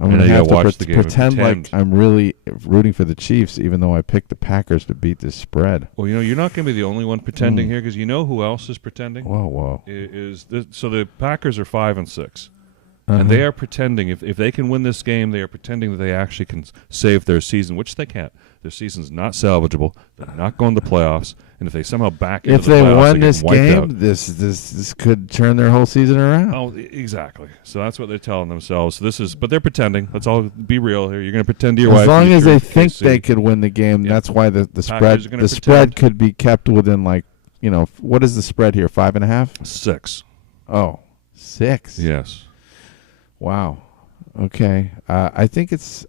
I'm going to have to pretend like pretend I'm really rooting for the Chiefs, even though I picked the Packers to beat this spread. Well, you're not going to be the only one pretending here, because you know who else is pretending? Whoa. So the Packers are 5-6, and they are pretending. If they can win this game, they are pretending that they actually can save their season, which they can't. Their season's not salvageable. They're not going to the playoffs, and if they somehow back into the playoffs, if they won this game, out. this could turn their whole season around. Oh, exactly. So that's what they're telling themselves. So but they're pretending. Let's all be real here. You're going to pretend to your wife. As long as they think they could win the game, that's why the spread could be kept within, like, what is the spread here? 5.5? 6. Oh, 6. Yes. Wow. Okay. I think it's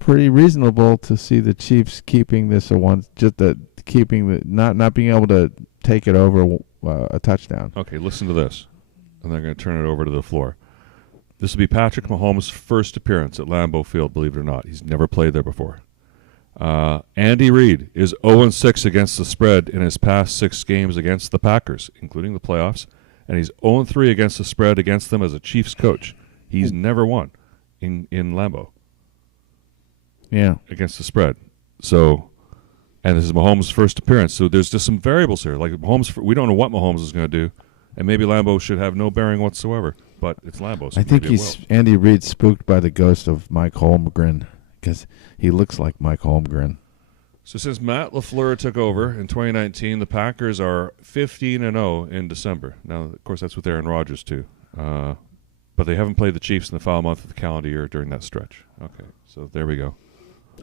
pretty reasonable to see the Chiefs keeping this not being able to take it over a touchdown. Okay, listen to this, and they're going to turn it over to the floor. This will be Patrick Mahomes' first appearance at Lambeau Field, believe it or not. He's never played there before. Andy Reid is 0-6 against the spread in his past 6 games against the Packers, including the playoffs, and he's 0-3 against the spread against them as a Chiefs coach. He's never won in Lambeau. Yeah, against the spread. So, and this is Mahomes' first appearance. So there's just some variables here. Like Mahomes, we don't know what Mahomes is going to do, and maybe Lambeau should have no bearing whatsoever. But it's Lambeau. So I think Andy Reid spooked by the ghost of Mike Holmgren, because he looks like Mike Holmgren. So since Matt LaFleur took over in 2019, the Packers are 15-0 in December. Now, of course, that's with Aaron Rodgers too. But they haven't played the Chiefs in the foul month of the calendar year during that stretch. Okay, so there we go.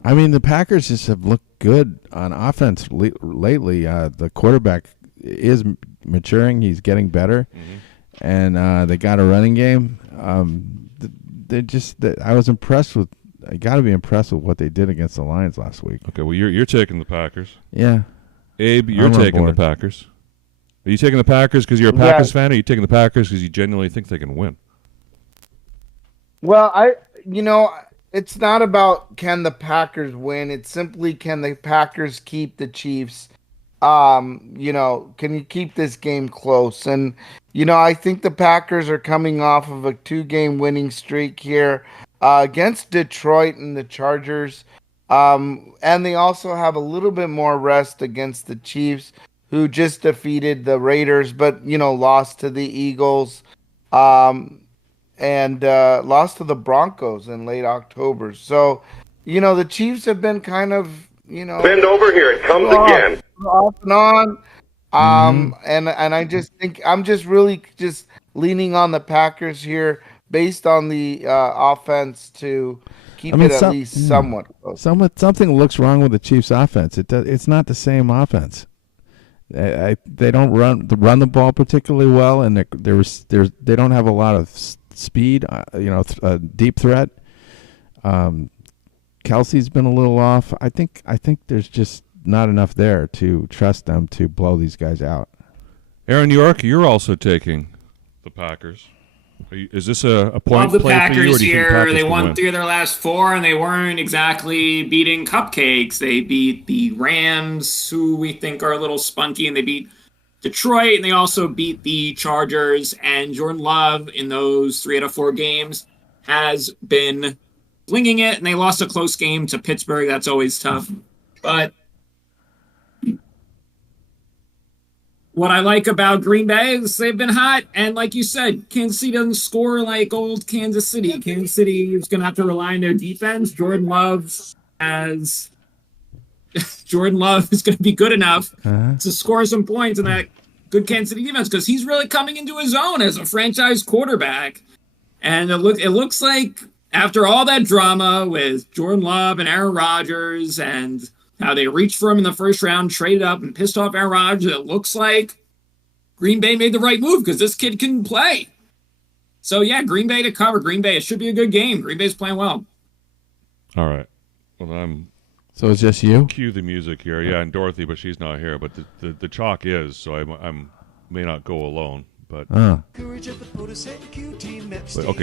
I mean, the Packers just have looked good on offense lately. The quarterback is maturing; he's getting better, and they got a running game. I was impressed with. I got to be impressed with what they did against the Lions last week. Okay, well, you're taking the Packers. Yeah, Abe, you're taking the Packers. Are you taking the Packers because you're a Packers fan, or are you taking the Packers because you genuinely think they can win? Well, it's not about can the Packers win. It's simply can the Packers keep the Chiefs. Can you keep this game close? And I think the Packers are coming off of a 2-game winning streak here against Detroit and the Chargers. And they also have a little bit more rest against the Chiefs, who just defeated the Raiders, but, lost to the Eagles and lost to the Broncos in late October. So, the Chiefs have been kind of, Bend over here. It comes again. Off and on. And I just think I'm just really just leaning on the Packers here based on the offense to keep it at least somewhat close. Something looks wrong with the Chiefs' offense. It's not the same offense. They don't run the ball particularly well, and they don't have a lot of speed. Deep threat. Kelsey's been a little off. I think there's just not enough there to trust them to blow these guys out. Aaron York, you're also taking the Packers. Is this a point the play Packers for you, or do you think here. Packers They can won win? 3 of their last 4, and they weren't exactly beating cupcakes. They beat the Rams, who we think are a little spunky, and they beat Detroit, and they also beat the Chargers. And Jordan Love in those 3 out of 4 games has been flinging it, and they lost a close game to Pittsburgh. That's always tough. But what I like about Green Bay is they've been hot, and like you said, Kansas City doesn't score like old Kansas City. Kansas City is going to have to rely on their defense. Jordan Love is going to be good enough to score some points in that good Kansas City defense because he's really coming into his own as a franchise quarterback. And it looks like after all that drama with Jordan Love and Aaron Rodgers and how they reached for him in the first round, traded up, and pissed off Aaron Rodgers, it looks like Green Bay made the right move because this kid can play. So, yeah, Green Bay to cover. Green Bay, it should be a good game. Green Bay's playing well. All right. Well, So it's just you? cue the music here. Yeah, and Dorothy, but she's not here. But the chalk is, so I may not go alone. But okay,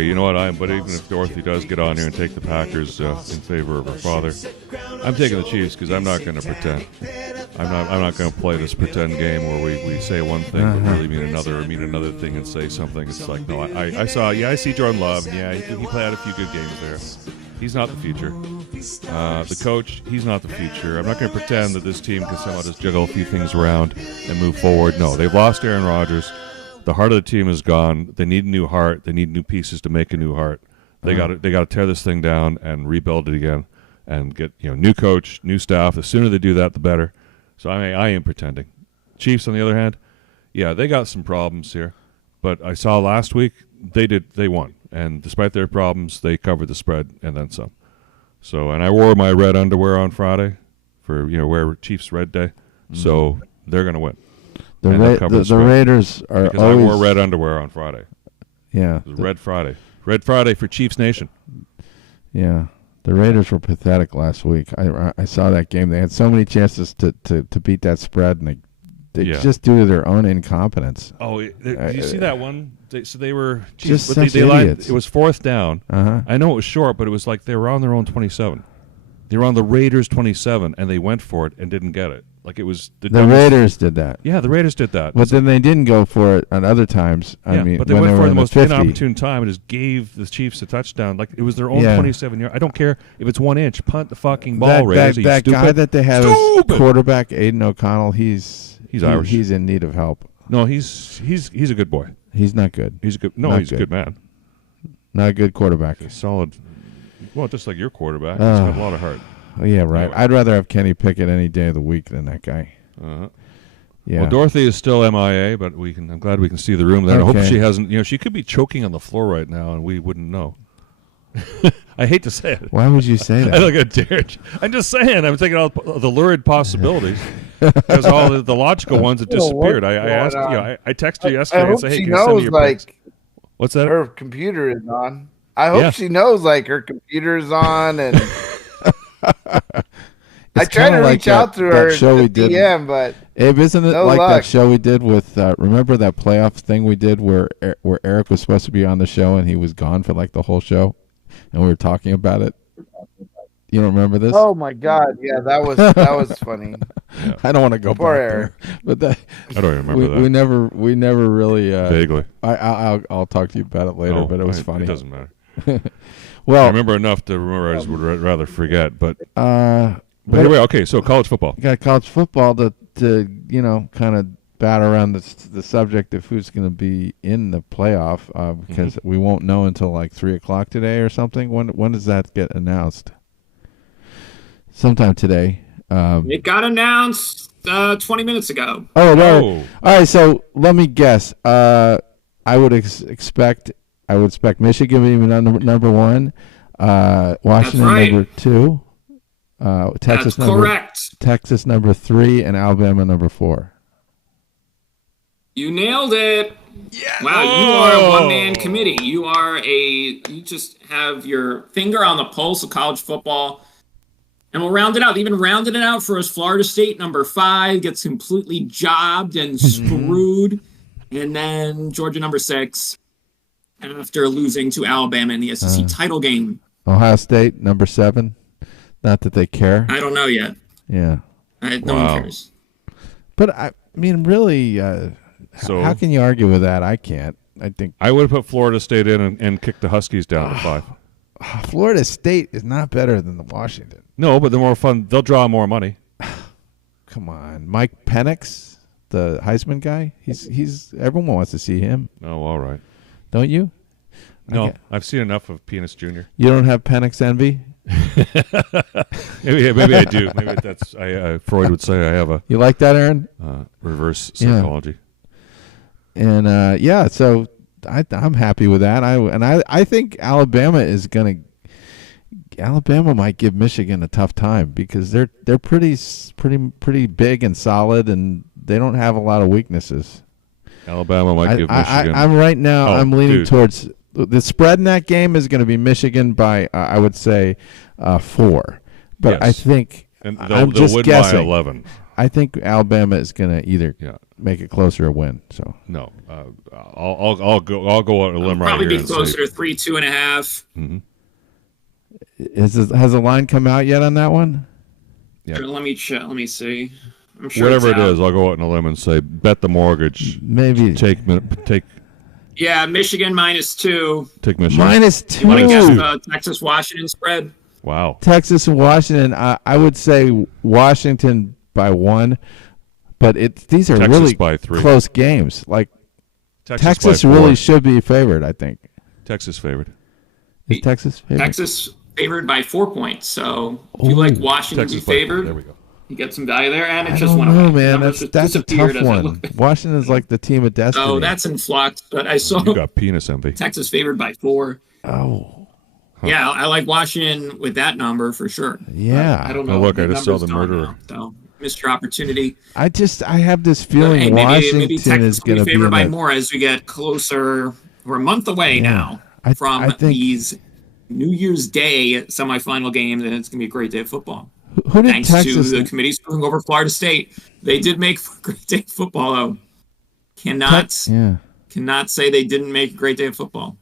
you know what? But even if Dorothy does get on here and take the Packers in favor of her father, I'm taking the Chiefs because I'm not going to pretend. I'm not going to play this pretend game where we say one thing but really mean another, or mean another thing and say something. It's like, no, I see Jordan Love, and yeah, he played a few good games there. He's not the future. The coach, he's not the future. I'm not going to pretend that this team can somehow just juggle a few things around and move forward. No, they've lost Aaron Rodgers. The heart of the team is gone. They need a new heart. They need new pieces to make a new heart. They got to tear this thing down and rebuild it again, and get new coach, new staff. The sooner they do that, the better. So I am pretending. Chiefs, on the other hand, yeah, they got some problems here, but I saw last week they won, and despite their problems, they covered the spread and then some. So, and I wore my red underwear on Friday for wear Chiefs Red Day, so they're gonna win. The Raiders are because always... I wore red underwear on Friday. Yeah. It was Red Friday. Red Friday for Chiefs Nation. Yeah. The Raiders were pathetic last week. I saw that game. They had so many chances to beat that spread, and they just due to their own incompetence. Oh, did you see that one? They were just but such they lied. idiots. It was 4th down. I know it was short, but it was like they were on their own 27. They were on the Raiders 27, and they went for it and didn't get it. Like it was the Raiders did that. Yeah, the Raiders did that. But then they didn't go for it on other times. Yeah, I mean, but they when went they for were the in most 50. inopportune time and just gave the Chiefs a touchdown. Like it was their own 27-yard. I don't care if it's 1 inch. Punt the fucking ball, Raiders. That guy that they have as quarterback, Aiden O'Connell, he's Irish. He's in need of help. No, he's a good boy. He's not good. He's a good. No, not he's a good man. Not a good quarterback. He's solid. Well, just like your quarterback, he's got a lot of heart. Yeah, right. Anyway. I'd rather have Kenny Pickett any day of the week than that guy. Yeah. Well, Dorothy is still MIA, but I'm glad we can see the room there. Okay. I hope she hasn't. She could be choking on the floor right now, and we wouldn't know. I hate to say it. Why would you say that? I look at Derek. I'm just saying. I'm taking all the lurid possibilities. There's all the logical ones that disappeared. I asked. I texted her yesterday and said, "Hey, can you send me your pics?" What's that? Her computer is on. I hope she knows her computer is on, and I tried to reach out to her show we did, DM, but Abe, isn't it no like luck. that show we did with? Remember that playoff thing we did where Eric was supposed to be on the show and he was gone for like the whole show, and we were talking about it. You don't remember this? Oh my God! Yeah, that was funny. I don't want to go Poor back Eric. there, but that I don't remember that. we never really. Vaguely. I'll talk to you about it later, Oh, but it was funny. It doesn't matter. Well, I remember enough to remember. I just would rather forget. But but anyway, okay. So college football. you got college football to kind of bat around the subject of who's going to be in the playoff because we won't know until like 3:00 today or something. When does that get announced? Sometime today. It got announced 20 minutes ago. Oh, no. All right. So let me guess. I would expect Michigan being number one, Washington right. number two, Texas That's correct. Texas number 3, and Alabama number 4. You nailed it. Yeah. Wow, you are a one-man committee. You just have your finger on the pulse of college football. And we'll round it out. Even rounded it out for us, Florida State, number 5, gets completely jobbed and screwed. And then Georgia, number 6, after losing to Alabama in the SEC title game. Ohio State, number 7. Not that they care. I don't know yet. Yeah. No one cares. But, I mean, really, So how can you argue with that? I can't. I think I would have put Florida State in and kicked the Huskies down to 5. Florida State is not better than the Washington. No, but they're more fun. They'll draw more money. Come on, Mike Penix, the Heisman guy. He's everyone wants to see him. Oh, all right. Don't you? No, I've seen enough of Penis Jr. You don't have Penix envy? maybe I do. Maybe that's Freud would say I have a. You like that, Aaron? Reverse psychology. And so I'm happy with that. I think Alabama might give Michigan a tough time because they're pretty big and solid, and they don't have a lot of weaknesses. Alabama might give Michigan. I'm right now. I'm leaning dude. towards the spread in that game is going to be Michigan by I would say 4, but Yes. I think And I'm they'll just win guessing. by 11. I think Alabama is going to either Yeah. make it closer or win. So No, I'll go on a limb right Probably here. be and closer say, to 3, 2.5. has the line come out yet on that one? Yeah. Sure, let me check. Let me see. I'm sure whatever it's it out. is, I'll go out on a limb and say bet the mortgage. Maybe Take Yeah, Michigan -2. Michigan. -2. You want to guess the Texas-Washington spread? Wow. Texas and Washington. I would say Washington by 1, but these are Texas really by 3. close games. Like Texas by 4. really should be favored. I think. Texas favored. Is Texas favored? Texas favored by 4 points. So if you like Washington to be Texas by 4. favored, There we go. you get some value there, and it I just don't went know, away. man. Numbers That's just a disappeared tough as I one. looked. Washington's like the team of destiny. Oh, that's in flux. But I saw You got penis envy. Texas favored by 4. Oh, Yeah, I like Washington with that number for sure. yeah. I don't know. Oh, look, The I just saw number's the gone murderer. now, so missed your opportunity. I have this feeling Hey, Washington maybe Texas is going will to be be favored in by that. more as we get closer. We're a month away now from I think, these New Year's Day semifinal games, and it's going to be a great day of football. who did Thanks Texas? to the committee screwing over Florida State. They did make for a great day of football, though. Cannot say they didn't make a great day of football.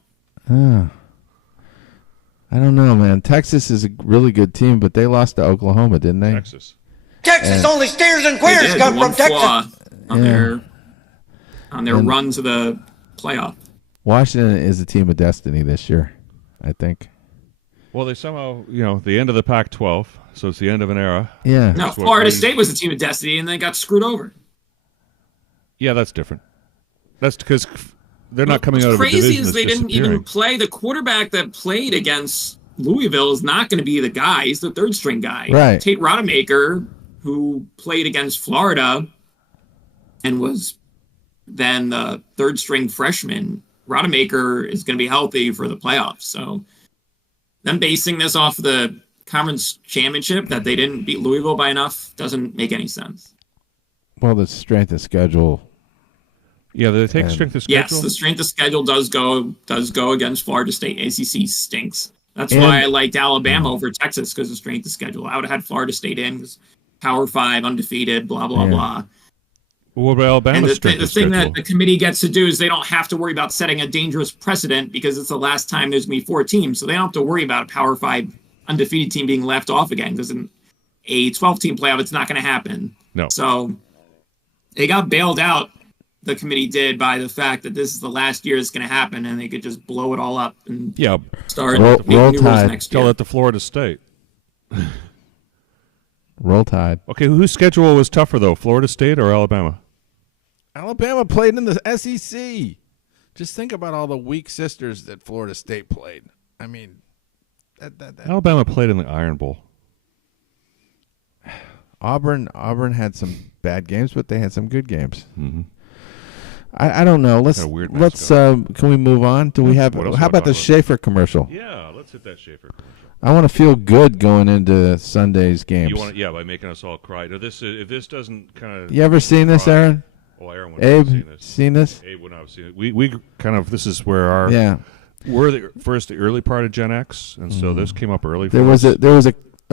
I don't know, man. Texas is a really good team, but they lost to Oklahoma, didn't they? Texas. Texas only steers and They queers did come one from Texas. flaw on their And- run to the playoff. Washington is a team of destiny this year, I think. Well, they somehow, the end of the Pac-12, so it's the end of an era. Yeah. No, That's what Florida we- State was a team of destiny, and they got screwed over. Yeah, that's different. That's because they're not coming out of a What's division crazy is that's they didn't even disappearing. play. The quarterback that played against Louisville is not going to be the guy. He's the third string guy. Right. Tate Rodemaker, who played against Florida and was then the third string freshman, Rodemaker is going to be healthy for the playoffs. So them basing this off the conference championship that they didn't beat Louisville by enough doesn't make any sense. Well, the strength of schedule. Yeah, they take strength of schedule. Yes, the strength of schedule does go against Florida State. ACC stinks. That's why I liked Alabama over Texas, because of strength of schedule. I would have had Florida State in, 'cause Power 5, undefeated, blah, blah, blah. Well, what about And Alabama's the strength of thing schedule? that the committee gets to do is they don't have to worry about setting a dangerous precedent, because it's the last time there's going to be 4 teams. So they don't have to worry about a Power 5 undefeated team being left off again. Because in a 12-team playoff, it's not going to happen. No. So they got bailed out, the committee did, by the fact that this is the last year it's going to happen, and they could just blow it all up and start roll making new rules Tide. next year. Tell that to Florida State. Roll Tide. Okay, whose schedule was tougher, though, Florida State or Alabama? Alabama played in the SEC. Just think about all the weak sisters that Florida State played. I mean, Alabama played in the Iron Bowl. Auburn had some bad games, but they had some good games. Mm-hmm. I don't know. Let's can we move on? Do we have? How about the Schaefer commercial? Yeah, let's hit that Schaefer commercial. I want to feel good going into Sunday's games. You want by making us all cry. Now, if this doesn't kind of. You ever seen this, Aaron? Oh, Aaron would have seen this. Seen this? Abe would not have seen it. We kind of, this is where our we're the early part of Gen X, and so this came up early. There was a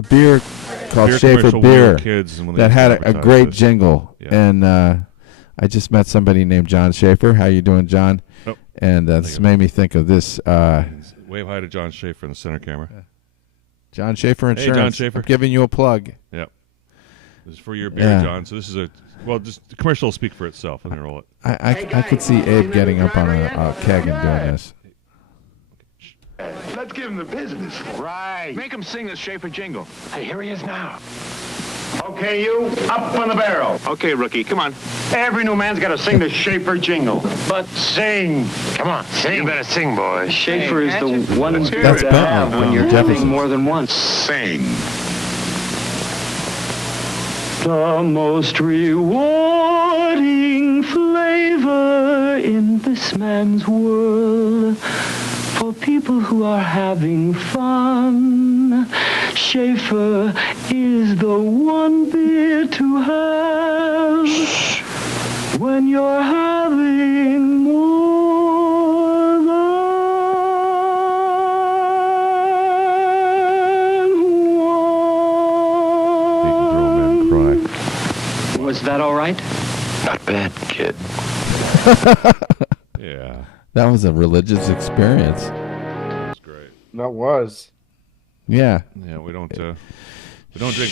beer called Schaefer Beer that had a great jingle, and I just met somebody named John Schaefer. How you doing, John? Oh, and this made me think of this. Wave hi to John Schaefer in the center camera. John Schaefer Insurance. Hey, John Schaefer. I'm giving you a plug. Yep. This is for your beer, John. So this is just the commercial will speak for itself. Let me roll it. I could see Abe getting up on a keg and doing this. Let's give him the business. Right. Make him sing the Schaefer jingle. Hey, here he is now. Okay, you, up on the barrel. Okay, rookie, come on. Every new man's got to sing the Schaefer jingle. But sing. Come on, sing. You better sing, boy. Schaefer is the one That's to have when you're having more than one. Sing. The most rewarding flavor in this man's world for people who are having fun. Schaefer is the one beer to have when you're having more than one. Was that all right? Not bad, kid. Yeah. That was a religious experience. That's great. That was. Yeah. Yeah, we don't drink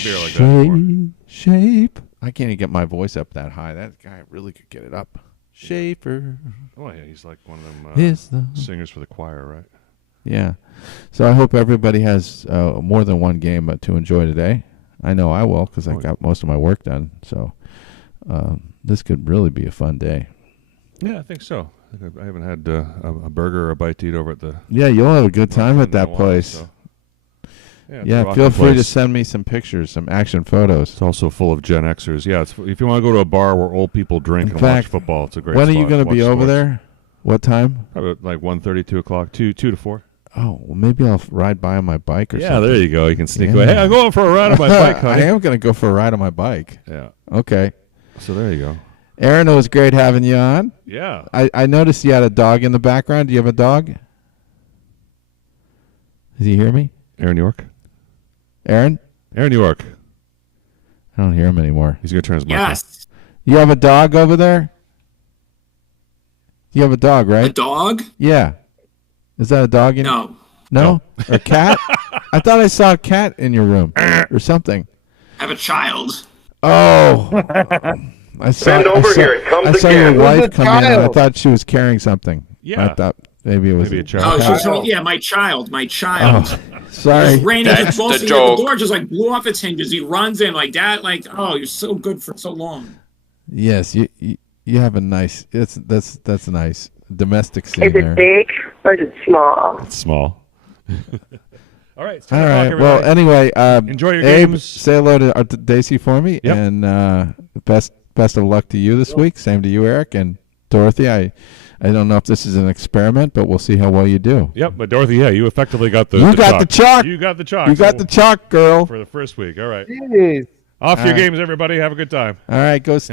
beer like that anymore. Shape. I can't even get my voice up that high. That guy really could get it up. Schaefer. Oh yeah, he's like one of them singers for the choir, right? Yeah. So I hope everybody has more than one game to enjoy today. I know I will because I got most of my work done. So this could really be a fun day. Yeah, I think so. I haven't had a burger or a bite to eat over at the. Yeah, you'll have a good time at that place. So. Yeah, feel free to send me some pictures, some action photos. It's also full of Gen Xers. Yeah, if you want to go to a bar where old people drink and watch football, it's a great spot. When are you going to be over there? What time? Probably like 1:30, 2 o'clock, 2 to 4. Oh, well, maybe I'll ride by on my bike or something. Yeah, there you go. You can sneak away. Hey, I'm going for a ride on my bike, honey. I am going to go for a ride on my bike. Yeah. Okay. So there you go. Aaron, it was great having you on. Yeah. I noticed you had a dog in the background. Do you have a dog? Does he hear me? Aaron York. Aaron? Aaron York. I don't hear him anymore. He's going to turn his mic Yes. You have a dog over there? You have a dog, right? A dog? Yeah. Is that a dog in No. No? A cat? I thought I saw a cat in your room or something. I have a child. Oh. I saw your wife come in and I thought she was carrying something. Yeah. I thought maybe it was a child. My child. My child. Oh, sorry. Randy That's just busting the at joke. the door, just like blew off its hinges. He runs in like that, like, oh, you're so good for so long. Yes, you have a nice. That's nice. Domestic scene Is it there. big or is it small? It's small. All right. All right. Well, anyway, enjoy your Abe, games. say hello to Daisy for me, Yep. and best of luck to you this week. Same to you, Eric and Dorothy. I don't know if this is an experiment, but we'll see how well you do. Yep, but Dorothy, you effectively got the You got the chalk. You got the chalk. You got the chalk, girl. For the first week. All right. Jeez. Off to All your right. games, everybody. Have a good time. All right, go Steve.